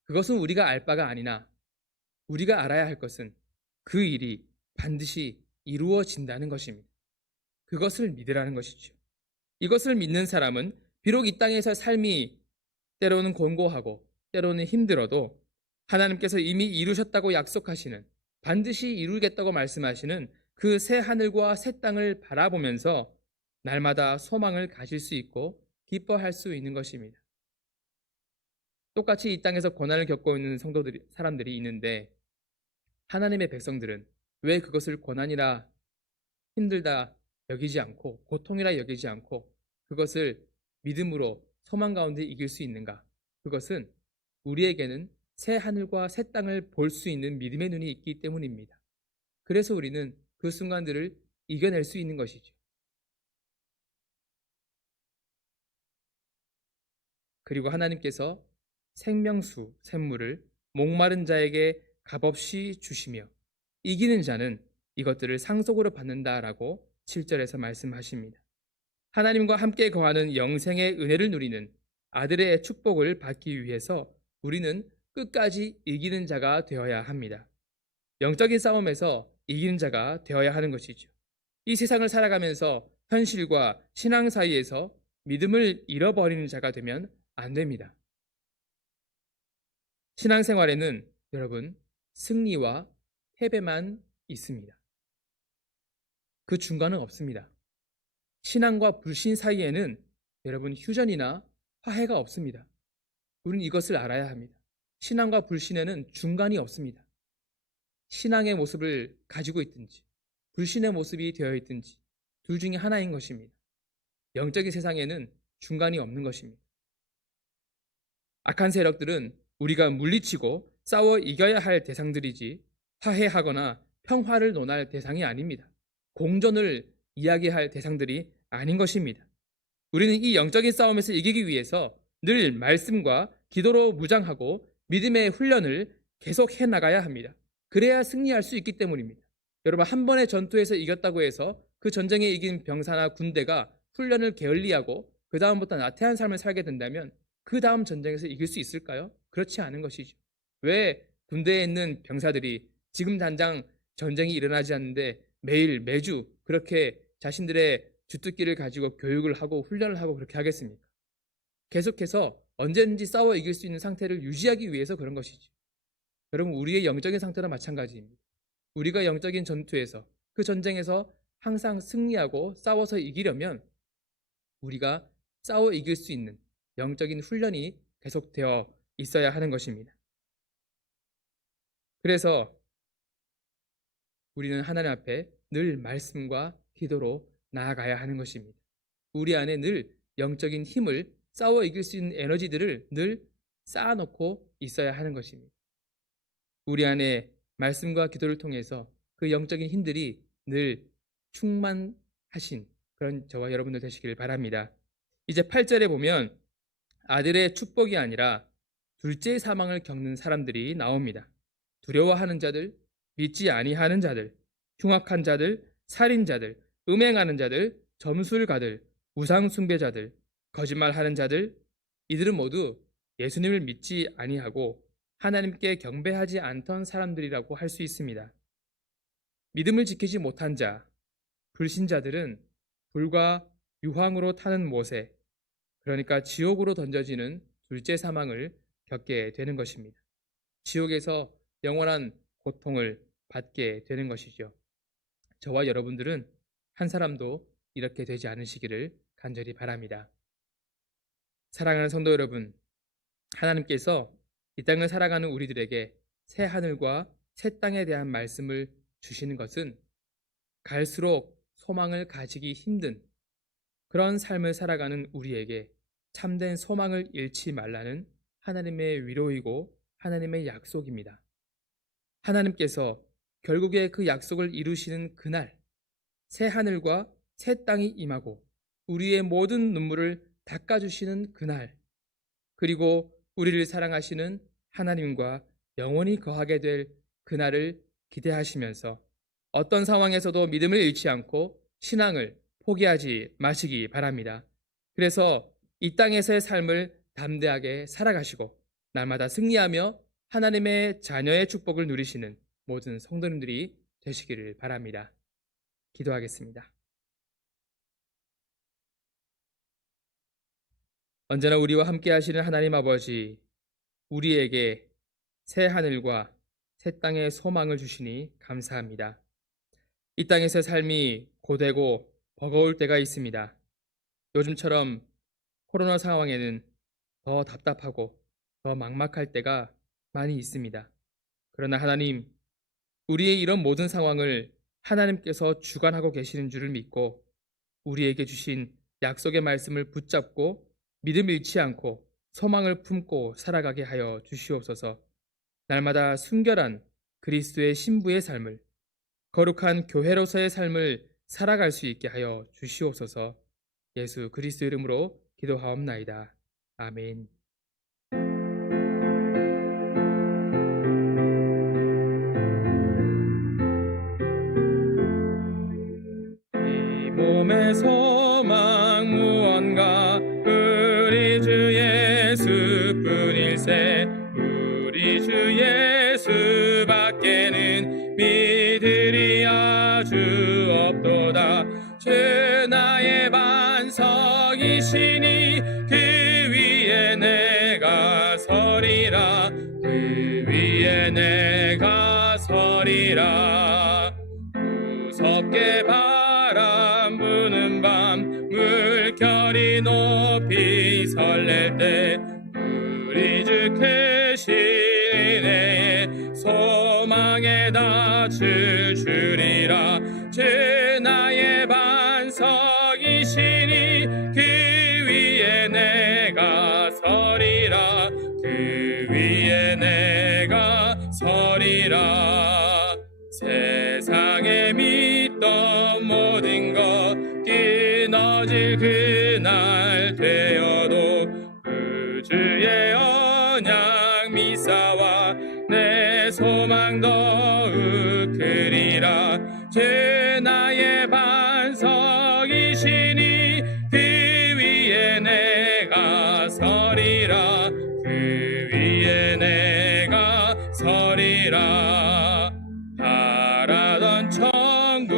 그것은 우리가 알 바가 아니나 우리가 알아야 할 것은 그 일이 반드시 이루어진다는 것입니다. 그것을 믿으라는 것이죠. 이것을 믿는 사람은 비록 이 땅에서 삶이 때로는 곤고하고 때로는 힘들어도 하나님께서 이미 이루셨다고 약속하시는, 반드시 이루겠다고 말씀하시는 그 새 하늘과 새 땅을 바라보면서 날마다 소망을 가질 수 있고 기뻐할 수 있는 것입니다. 똑같이 이 땅에서 고난을 겪고 있는 사람들이 있는데 하나님의 백성들은 왜 그것을 고난이라 힘들다 여기지 않고 고통이라 여기지 않고 그것을 믿음으로 소망 가운데 이길 수 있는가? 그것은 우리에게는 새 하늘과 새 땅을 볼 수 있는 믿음의 눈이 있기 때문입니다. 그래서 우리는 그 순간들을 이겨낼 수 있는 것이죠. 그리고 하나님께서 생명수, 샘물을 목마른 자에게 값없이 주시며 이기는 자는 이것들을 상속으로 받는다라고 7절에서 말씀하십니다. 하나님과 함께 거하는 영생의 은혜를 누리는 아들의 축복을 받기 위해서 우리는 끝까지 이기는 자가 되어야 합니다. 영적인 싸움에서 이기는 자가 되어야 하는 것이죠. 이 세상을 살아가면서 현실과 신앙 사이에서 믿음을 잃어버리는 자가 되면 안 됩니다. 신앙생활에는 여러분 승리와 패배만 있습니다. 그 중간은 없습니다. 신앙과 불신 사이에는 여러분 휴전이나 화해가 없습니다. 우리는 이것을 알아야 합니다. 신앙과 불신에는 중간이 없습니다. 신앙의 모습을 가지고 있든지 불신의 모습이 되어 있든지 둘 중에 하나인 것입니다. 영적인 세상에는 중간이 없는 것입니다. 악한 세력들은 우리가 물리치고 싸워 이겨야 할 대상들이지 화해하거나 평화를 논할 대상이 아닙니다. 공존을 이야기할 대상들이 아닌 것입니다. 우리는 이 영적인 싸움에서 이기기 위해서 늘 말씀과 기도로 무장하고 믿음의 훈련을 계속 해나가야 합니다. 그래야 승리할 수 있기 때문입니다. 여러분 한 번의 전투에서 이겼다고 해서 그 전쟁에 이긴 병사나 군대가 훈련을 게을리하고 그 다음부터 나태한 삶을 살게 된다면 그 다음 전쟁에서 이길 수 있을까요? 그렇지 않은 것이죠. 왜 군대에 있는 병사들이 지금 당장 전쟁이 일어나지 않는데 매일 매주 그렇게 자신들의 주특기를 가지고 교육을 하고 훈련을 하고 그렇게 하겠습니까? 계속해서 언제든지 싸워 이길 수 있는 상태를 유지하기 위해서 그런 것이죠. 여러분 우리의 영적인 상태도 마찬가지입니다. 우리가 영적인 전투에서 그 전쟁에서 항상 승리하고 싸워서 이기려면 우리가 싸워 이길 수 있는 영적인 훈련이 계속되어 있어야 하는 것입니다. 그래서 우리는 하나님 앞에 늘 말씀과 기도로 나아가야 하는 것입니다. 우리 안에 늘 영적인 힘을 싸워 이길 수 있는 에너지들을 늘 쌓아놓고 있어야 하는 것입니다. 우리 안에 말씀과 기도를 통해서 그 영적인 힘들이 늘 충만하신 그런 저와 여러분들 되시길 바랍니다. 이제 8절에 보면 아들의 축복이 아니라 둘째 사망을 겪는 사람들이 나옵니다. 두려워하는 자들, 믿지 아니하는 자들, 흉악한 자들, 살인자들, 음행하는 자들, 점술가들, 우상 숭배자들, 거짓말하는 자들, 이들은 모두 예수님을 믿지 아니하고 하나님께 경배하지 않던 사람들이라고 할 수 있습니다. 믿음을 지키지 못한 자, 불신자들은 불과 유황으로 타는 못에, 그러니까 지옥으로 던져지는 둘째 사망을 겪게 되는 것입니다. 지옥에서 영원한 고통을 받게 되는 것이죠. 저와 여러분들은 한 사람도 이렇게 되지 않으시기를 간절히 바랍니다. 사랑하는 성도 여러분, 하나님께서 이 땅을 살아가는 우리들에게 새 하늘과 새 땅에 대한 말씀을 주시는 것은 갈수록 소망을 가지기 힘든 그런 삶을 살아가는 우리에게 참된 소망을 잃지 말라는 하나님의 위로이고 하나님의 약속입니다. 하나님께서 결국에 그 약속을 이루시는 그날, 새 하늘과 새 땅이 임하고 우리의 모든 눈물을 닦아주시는 그날, 그리고 우리를 사랑하시는 하나님과 영원히 거하게 될 그날을 기대하시면서 어떤 상황에서도 믿음을 잃지 않고 신앙을 포기하지 마시기 바랍니다. 그래서 이 땅에서의 삶을 담대하게 살아가시고 날마다 승리하며 하나님의 자녀의 축복을 누리시는 모든 성도님들이 되시기를 바랍니다. 기도하겠습니다. 언제나 우리와 함께 하시는 하나님 아버지, 우리에게 새 하늘과 새 땅의 소망을 주시니 감사합니다. 이 땅에서 삶이 고되고 버거울 때가 있습니다. 요즘처럼 코로나 상황에는 더 답답하고 더 막막할 때가 많이 있습니다. 그러나 하나님, 우리의 이런 모든 상황을 하나님께서 주관하고 계시는 줄을 믿고 우리에게 주신 약속의 말씀을 붙잡고 믿음 잃지 않고 소망을 품고 살아가게 하여 주시옵소서. 날마다 순결한 그리스도의 신부의 삶을, 거룩한 교회로서의 삶을 살아갈 수 있게 하여 주시옵소서. 예수 그리스도 이름으로 기도하옵나이다. 아멘. 이 몸의 소망 무언가 우리 주 예수뿐일세. 우리 주 예수밖에는 믿으리 아주 없도다. 주 나의 반석이시니 그 위에 내가 서리라. 그 위에 내가 서리라. 무섭게 바람 부는 밤 물결이 높이 설렐 때 우리 주 크신 은혜에 소망에 닿을 줄이라. 주 나의 반석이시니 그 위에 내가 서리라. 그 위에 내가 서리라. 세상에 믿던 모든 것 끊어질 그날 되어도 그 주의 언약 미사와 내 소망 더욱 크리라. 주 나의 반석이시니 그 위에 내가 서리라. 그 위에 내가 서리라. 바라던 천국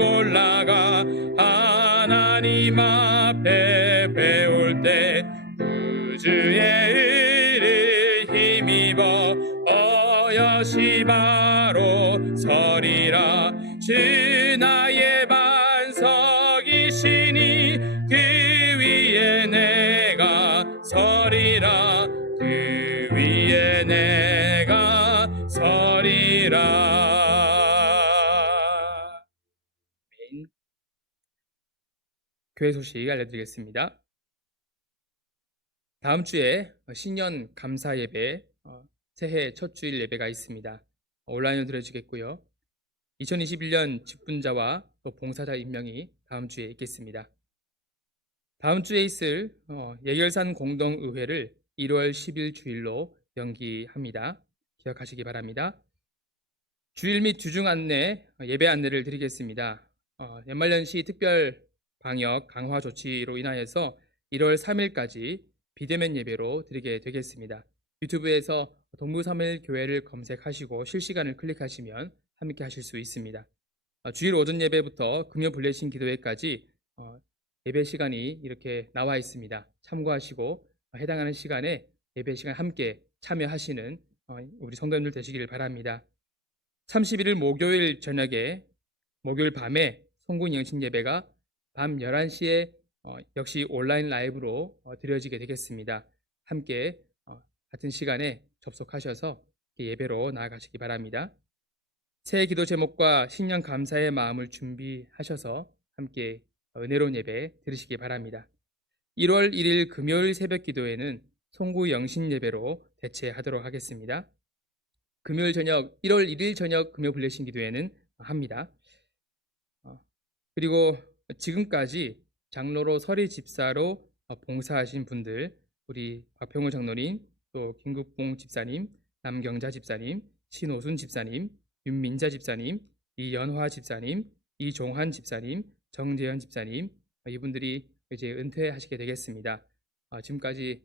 올라가 하나님 앞에 배울 때 구주의 의를 힘입어 어여시 바로 서리라. 주 나의 반석이시니 그 위에 내가 서리라. 그 위에 내가 서리라. 교회 소식 알려드리겠습니다. 다음 주에 신년 감사 예배, 새해 첫 주일 예배가 있습니다. 온라인으로 드려지겠고요. 2021년 직분자와 또 봉사자 임명이 다음 주에 있겠습니다. 다음 주에 있을 예결산 공동의회를 1월 10일 주일로 연기합니다. 기억하시기 바랍니다. 주일 및 주중 안내, 예배 안내를 드리겠습니다. 연말연시 특별 방역 강화 조치로 인하여서 1월 3일까지 비대면 예배로 드리게 되겠습니다. 유튜브에서 동부삼일 교회를 검색하시고 실시간을 클릭하시면 함께 하실 수 있습니다. 주일 오전 예배부터 금요 불례신 기도회까지 예배 시간이 이렇게 나와 있습니다. 참고하시고 해당하는 시간에 예배 시간 함께 참여하시는 우리 성도님들 되시기를 바랍니다. 31일 목요일 저녁에, 목요일 밤에 송군 영신 예배가 밤 11시에 역시 온라인 라이브로 드려지게 되겠습니다. 함께 같은 시간에 접속하셔서 예배로 나아가시기 바랍니다. 새해 기도 제목과 신년 감사의 마음을 준비하셔서 함께 은혜로운 예배 들으시기 바랍니다. 1월 1일 금요일 새벽 기도회는 송구 영신 예배로 대체하도록 하겠습니다. 금요일 저녁 1월 1일 저녁 금요 블레싱 기도회는 합니다. 그리고 지금까지 장로로 서리 집사로 봉사하신 분들, 우리 박평우 장로님, 또 김국봉 집사님, 남경자 집사님, 신오순 집사님, 윤민자 집사님, 이연화 집사님, 이종환 집사님, 정재현 집사님, 이분들이 이제 은퇴하시게 되겠습니다. 지금까지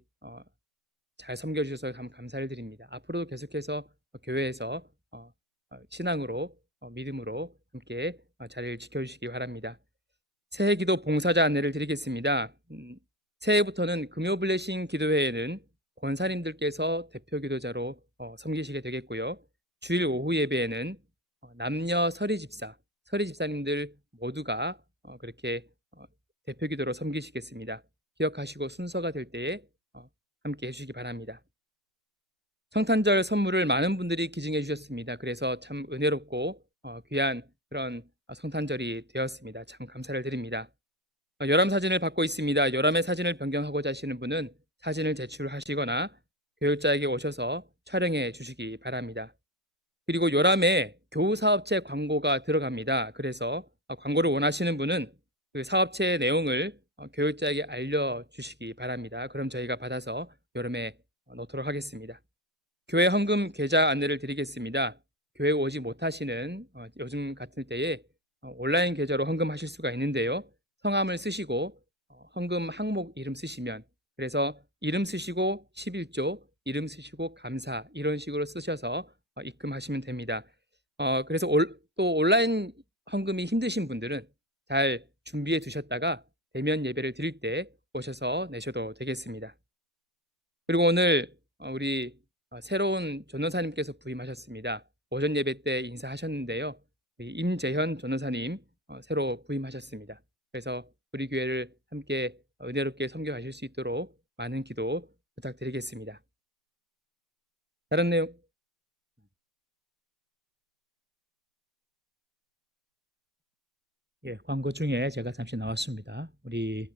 잘 섬겨주셔서 참 감사를 드립니다. 앞으로도 계속해서 교회에서 신앙으로 믿음으로 함께 자리를 지켜주시기 바랍니다. 새해 기도 봉사자 안내를 드리겠습니다. 새해부터는 금요 블레싱 기도회에는 권사님들께서 대표 기도자로 섬기시게 되겠고요. 주일 오후 예배에는 남녀 서리 집사님들 모두가 그렇게 대표 기도로 섬기시겠습니다. 기억하시고 순서가 될 때에 함께 해주시기 바랍니다. 성탄절 선물을 많은 분들이 기증해 주셨습니다. 그래서 참 은혜롭고 귀한 그런 성탄절이 되었습니다. 참 감사를 드립니다. 요람 사진을 받고 있습니다. 요람의 사진을 변경하고자 하시는 분은 사진을 제출하시거나 교육자에게 오셔서 촬영해 주시기 바랍니다. 그리고 요람에 교우사업체 광고가 들어갑니다. 그래서 광고를 원하시는 분은 그 사업체의 내용을 교육자에게 알려주시기 바랍니다. 그럼 저희가 받아서 요람에 놓도록 하겠습니다. 교회 헌금 계좌 안내를 드리겠습니다. 교회 오지 못하시는 요즘 같은 때에 온라인 계좌로 헌금하실 수가 있는데요. 성함을 쓰시고 헌금 항목 이름 쓰시면, 그래서 이름 쓰시고 11조, 이름 쓰시고 감사, 이런 식으로 쓰셔서 입금하시면 됩니다. 그래서 또 온라인 헌금이 힘드신 분들은 잘 준비해 두셨다가 대면 예배를 드릴 때 오셔서 내셔도 되겠습니다. 그리고 오늘 우리 새로운 전도사님께서 부임하셨습니다. 오전 예배 때 인사하셨는데요. 임재현 전도사님 새로 부임하셨습니다. 그래서 우리 교회를 함께 은혜롭게 섬겨가실 수 있도록 많은 기도 부탁드리겠습니다. 다른 내용, 예, 광고 중에 제가 잠시 나왔습니다. 우리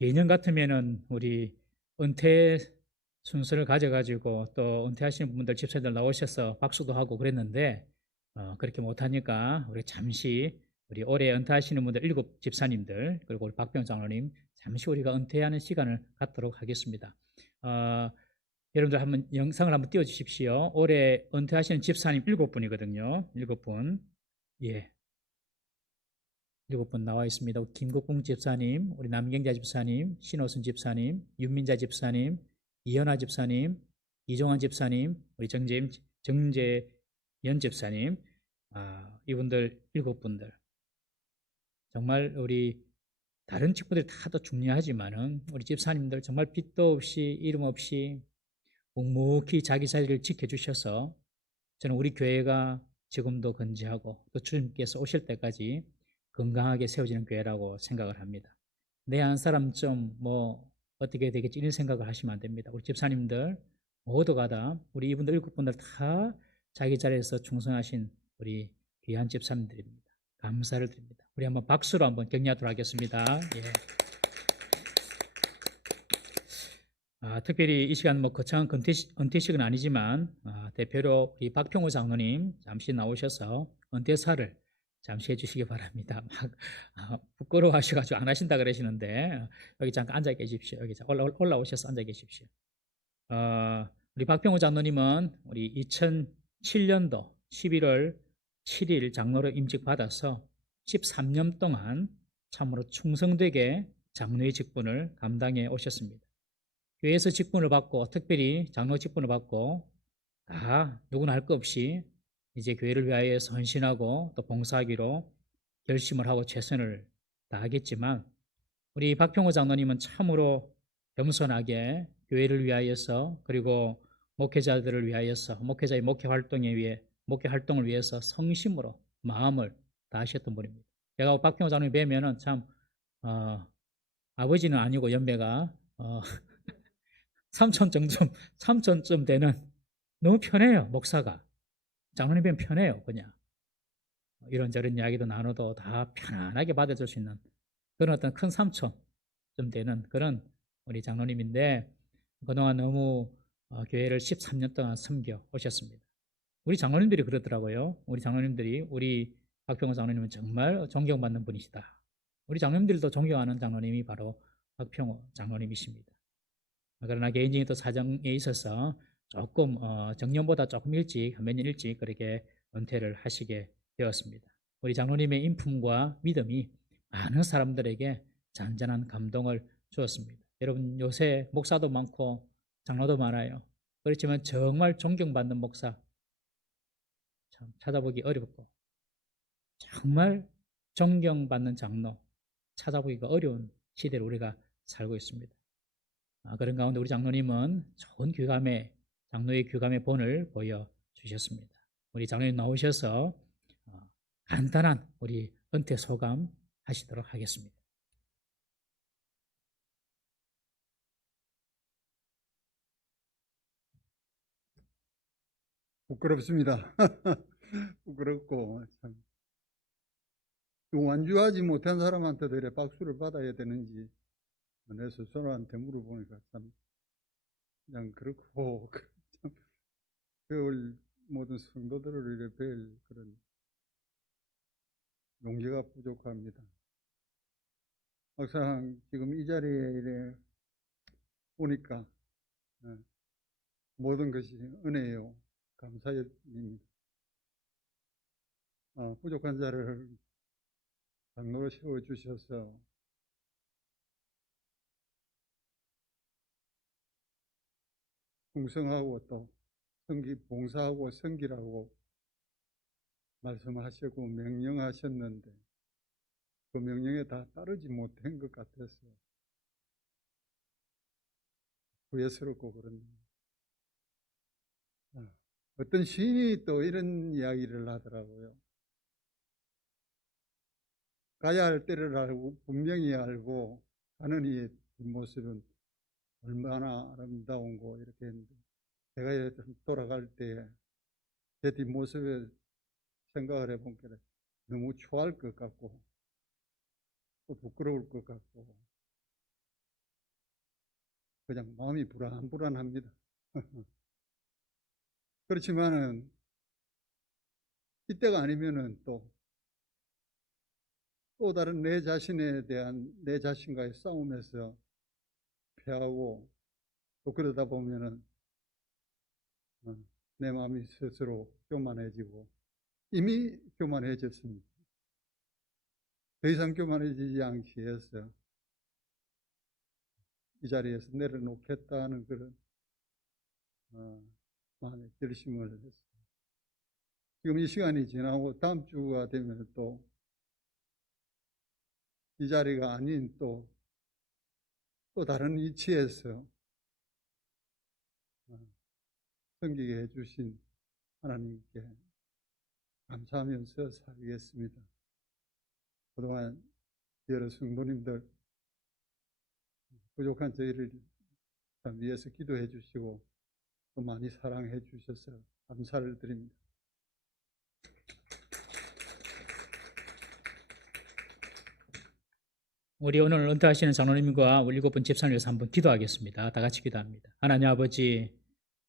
예년 같으면은 우리 은퇴 순서를 가져가지고 또 은퇴하시는 분들 집사들 나오셔서 박수도 하고 그랬는데 그렇게 못하니까 우리 잠시 우리 올해 은퇴하시는 분들 7 집사님들 그리고 우리 박병 장로님 잠시 우리가 은퇴하는 시간을 갖도록 하겠습니다. 여러분들 한번 영상을 한번 띄워주십시오. 올해 은퇴하시는 집사님 7분이거든요. 7분. 예. 7분 나와 있습니다. 김국봉 집사님, 우리 남경자 집사님, 신호순 집사님, 윤민자 집사님, 이현아 집사님, 이종환 집사님, 우리 정재연 집사님, 이분들 7분들. 정말 우리 다른 직분들이 다 더 중요하지만은 우리 집사님들 정말 빛도 없이 이름 없이 묵묵히 자기 자리를 지켜주셔서 저는 우리 교회가 지금도 건재하고 또 주님께서 오실 때까지 건강하게 세워지는 교회라고 생각을 합니다. 내 한 사람 좀 뭐 어떻게 되겠지 이런 생각을 하시면 안 됩니다. 우리 집사님들 모두가 다 우리 이분들 7분들 다 자기 자리에서 충성하신 우리 귀한 집사님들입니다. 감사를 드립니다. 우리 한번 박수로 한번 격려하도록 하겠습니다. 예. 특별히 이 시간 뭐 거창한 은퇴식은 아니지만 대표로 이 박평우 장로님 잠시 나오셔서 은퇴사를 잠시 해주시기 바랍니다. 막 부끄러워하셔가지고 안 하신다 그러시는데 여기 잠깐 앉아 계십시오. 여기 올라오셔서 앉아 계십시오. 우리 박평우 장로님은 우리 2007년도 11월 7일 장로로 임직받아서 13년 동안 참으로 충성되게 장로의 직분을 감당해 오셨습니다. 교회에서 직분을 받고 특별히 장로 직분을 받고 누구나 할 것 없이 이제 교회를 위하여서 헌신하고 또 봉사하기로 결심을 하고 최선을 다하겠지만 우리 박평호 장로님은 참으로 겸손하게 교회를 위하여서 그리고 목회자들을 위하여서 목회자의 목회 활동을 위해서 성심으로 마음을 다하셨던 분입니다. 제가 박평호 장로님 뵈면은 참 아버지는 아니고 연배가 삼촌쯤 되는 너무 편해요. 목사가 장로님은 편해요. 그냥 이런저런 이야기도 나눠도 다 편안하게 받아줄 수 있는 그런 어떤 큰 삼촌 좀 되는 그런 우리 장로님인데 그동안 너무 교회를 13년 동안 섬겨 오셨습니다. 우리 장로님들이 그러더라고요. 우리 장로님들이 우리 박평호 장로님은 정말 존경받는 분이시다. 우리 장로님들도 존경하는 장로님이 바로 박평호 장로님이십니다. 그러나 개인적인 또 사정에 있어서 조금 정년보다 조금 일찍 몇 년 일찍 그렇게 은퇴를 하시게 되었습니다. 우리 장로님의 인품과 믿음이 많은 사람들에게 잔잔한 감동을 주었습니다. 여러분 요새 목사도 많고 장로도 많아요. 그렇지만 정말 존경받는 목사 참 찾아보기 어렵고 정말 존경받는 장로 찾아보기가 어려운 시대를 우리가 살고 있습니다. 그런 가운데 우리 장로님은 좋은 장로의 교감의 본을 보여주셨습니다. 우리 장로님 나오셔서 간단한 우리 은퇴 소감 하시도록 하겠습니다. 부끄럽습니다. 부끄럽고 참 완주하지 못한 사람한테도 이렇게 박수를 받아야 되는지 내 스스로한테 물어보니까 참 그냥 그렇고 참 배울 모든 성도들을 이렇게 뵐 그런 용기가 부족합니다. 막상 지금 이 자리에 이래 오니까 모든 것이 은혜요 감사입니다. 부족한 자를 장로로 세워주셔서 풍성하고 또 봉사하고 섬기라고 말씀하시고 명령하셨는데 그 명령에 다 따르지 못한 것 같아서 후회스럽고 그렇네요. 어떤 시인이 또 이런 이야기를 하더라고요. 가야 할 때를 알고 분명히 알고 가는 이의 뒷모습은 얼마나 아름다운고 이렇게 했는데 제가 돌아갈 때 제 뒷모습에 생각을 해보니까 너무 초라할 것 같고 또 부끄러울 것 같고 그냥 마음이 불안합니다. 그렇지만은 이때가 아니면은 또 다른 내 자신에 대한 내 자신과의 싸움에서 패하고 또 그러다 보면은 내 마음이 스스로 교만해지고 이미 교만해졌습니다. 더 이상 교만해지지 않기 위해서 이 자리에서 내려놓겠다는 그런 마음의 결심을 했습니다. 지금 이 시간이 지나고 다음 주가 되면 또 이 자리가 아닌 또 다른 위치에서 섬기게 해주신 하나님께 감사하면서 살겠습니다. 그동안 여러 성도님들 부족한 저희를 위해서 기도해 주시고 또 많이 사랑해 주셔서 감사를 드립니다. 우리 오늘 은퇴하시는 장로님과 우리 7분 집사님 위해서 한번 기도하겠습니다. 다 같이 기도합니다. 하나님 아버지,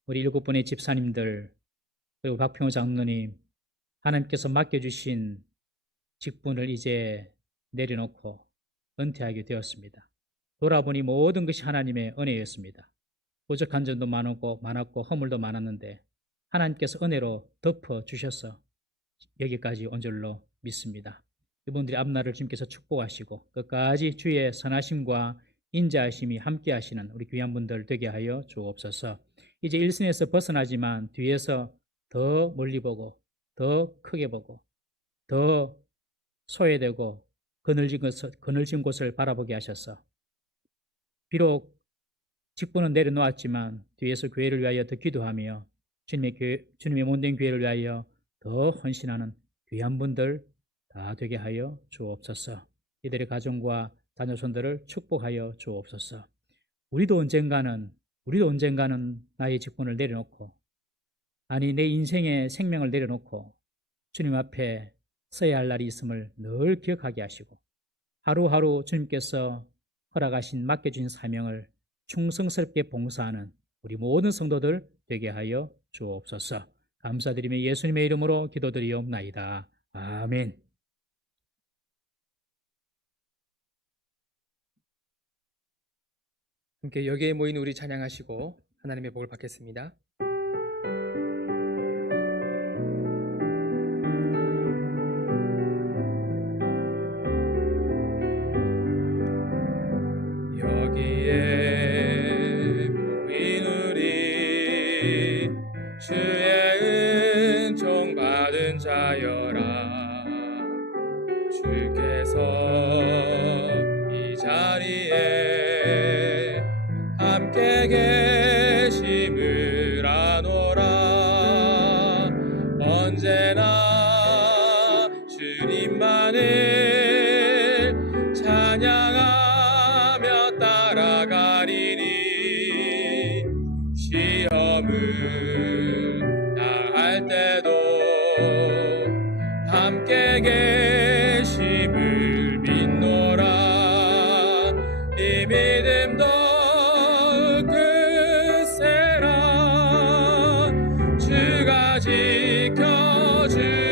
우리 7분의 집사님들 그리고 박평호 장로님 하나님께서 맡겨주신 직분을 이제 내려놓고 은퇴하게 되었습니다. 돌아보니 모든 것이 하나님의 은혜였습니다. 부족한 점도 많았고 허물도 많았는데 하나님께서 은혜로 덮어주셔서 여기까지 온 줄로 믿습니다. 이분들이 앞날을 주님께서 축복하시고 끝까지 주의 선하심과 인자하심이 함께 하시는 우리 귀한 분들 되게 하여 주옵소서. 이제 일선에서 벗어나지만 뒤에서 더 멀리 보고 더 크게 보고 더 소외되고 그늘진 곳을 바라보게 하셔서 비록 직분은 내려놓았지만 뒤에서 교회를 위하여 더 기도하며 주님의 몸된 교회를 위하여 더 헌신하는 귀한 분들 다 되게 하여 주옵소서. 이들의 가정과 자녀손들을 축복하여 주옵소서. 우리도 언젠가는 나의 직분을 내려놓고 내 인생의 생명을 내려놓고 주님 앞에 서야 할 날이 있음을 늘 기억하게 하시고 하루하루 주님께서 허락하신 맡겨주신 사명을 충성스럽게 봉사하는 우리 모든 성도들 되게 하여 주옵소서. 감사드리며 예수님의 이름으로 기도드리옵나이다. 아멘. 함께 여기에 모인 우리 찬양하시고 하나님의 복을 받겠습니다. 여기에 모인 우리 주의 은총 받은 자여라. 주께서 이 자리에 함께 계심을 아노라. 언제나 주님만을 찬양하며 따라가리니 시험을 당할 때도 함께 계심을 믿노라. 이 믿음 더욱 굳세라. 주가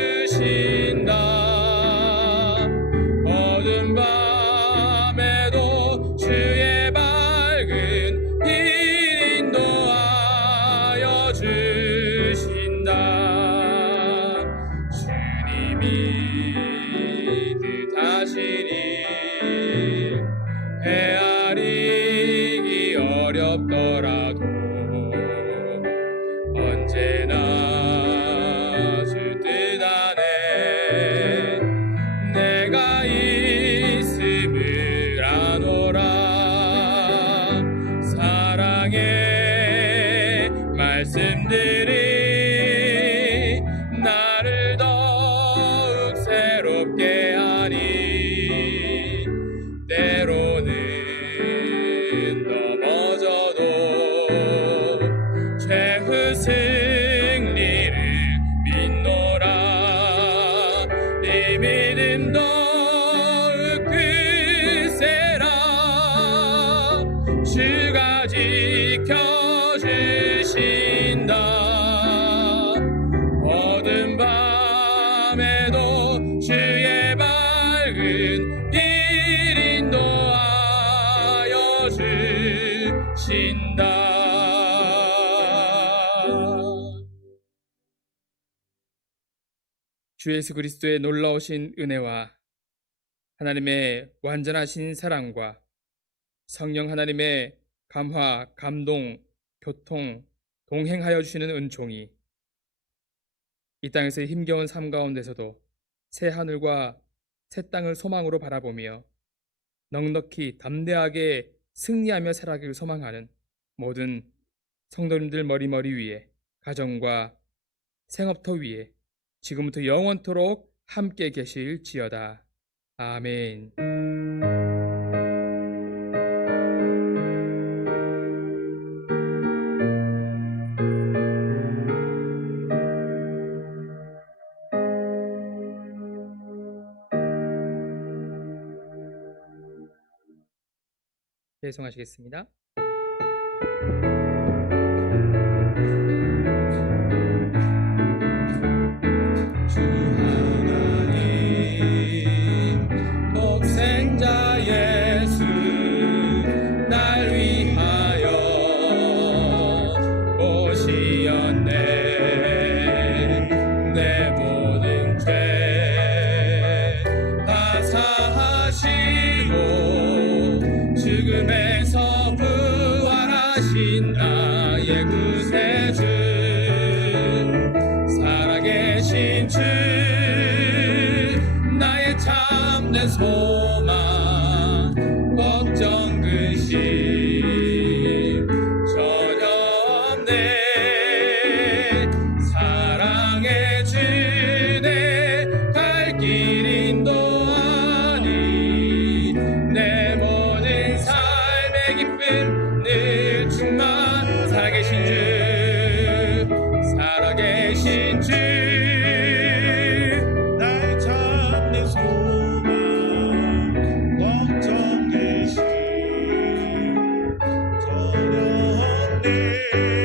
지켜주신다. 어두운 밤에도 주의 밝은 길 인도하여 주신다. 주님이 뜻하시니 헤아리기 어렵더라도 언제나 주 뜻 안에 내가 있음을 아노라. 사랑의 말씀들이 나를 더욱 새롭게 하니 때로는 넘어져도 최후 승리를 믿노라. 이 믿음 더욱 굳세라. 주가 지켜주신다. 어두운 밤에도 주의 밝은 길 인도하여 주신다. 주 예수 그리스도의 놀라우신 은혜와 하나님의 완전하신 사랑과 성령 하나님의 감화, 감동, 교통, 동행하여 주시는 은총이 이 땅에서의 힘겨운 삶 가운데서도 새 하늘과 새 땅을 소망으로 바라보며 넉넉히 담대하게 승리하며 살아가기를 소망하는 모든 성도님들 머리 위에, 가정과 생업터 위에 지금부터 영원토록 함께 계실지어다. 아멘. 배송하시겠습니다. 주 하나님 독생자 예수 날 위하여 오시었네. 내 모든 죄 다 사하시고 죽음에서 부활하신 나의 구세주 살아계신 주 나의 참된 소망 걱정 근심 전혀 없네. 사랑의 주내 갈 길 인도하니 내 모든 삶의 기쁨 늘 충만 살아계신 주 살아계신 주 나의 참된 소망 걱정 대신 내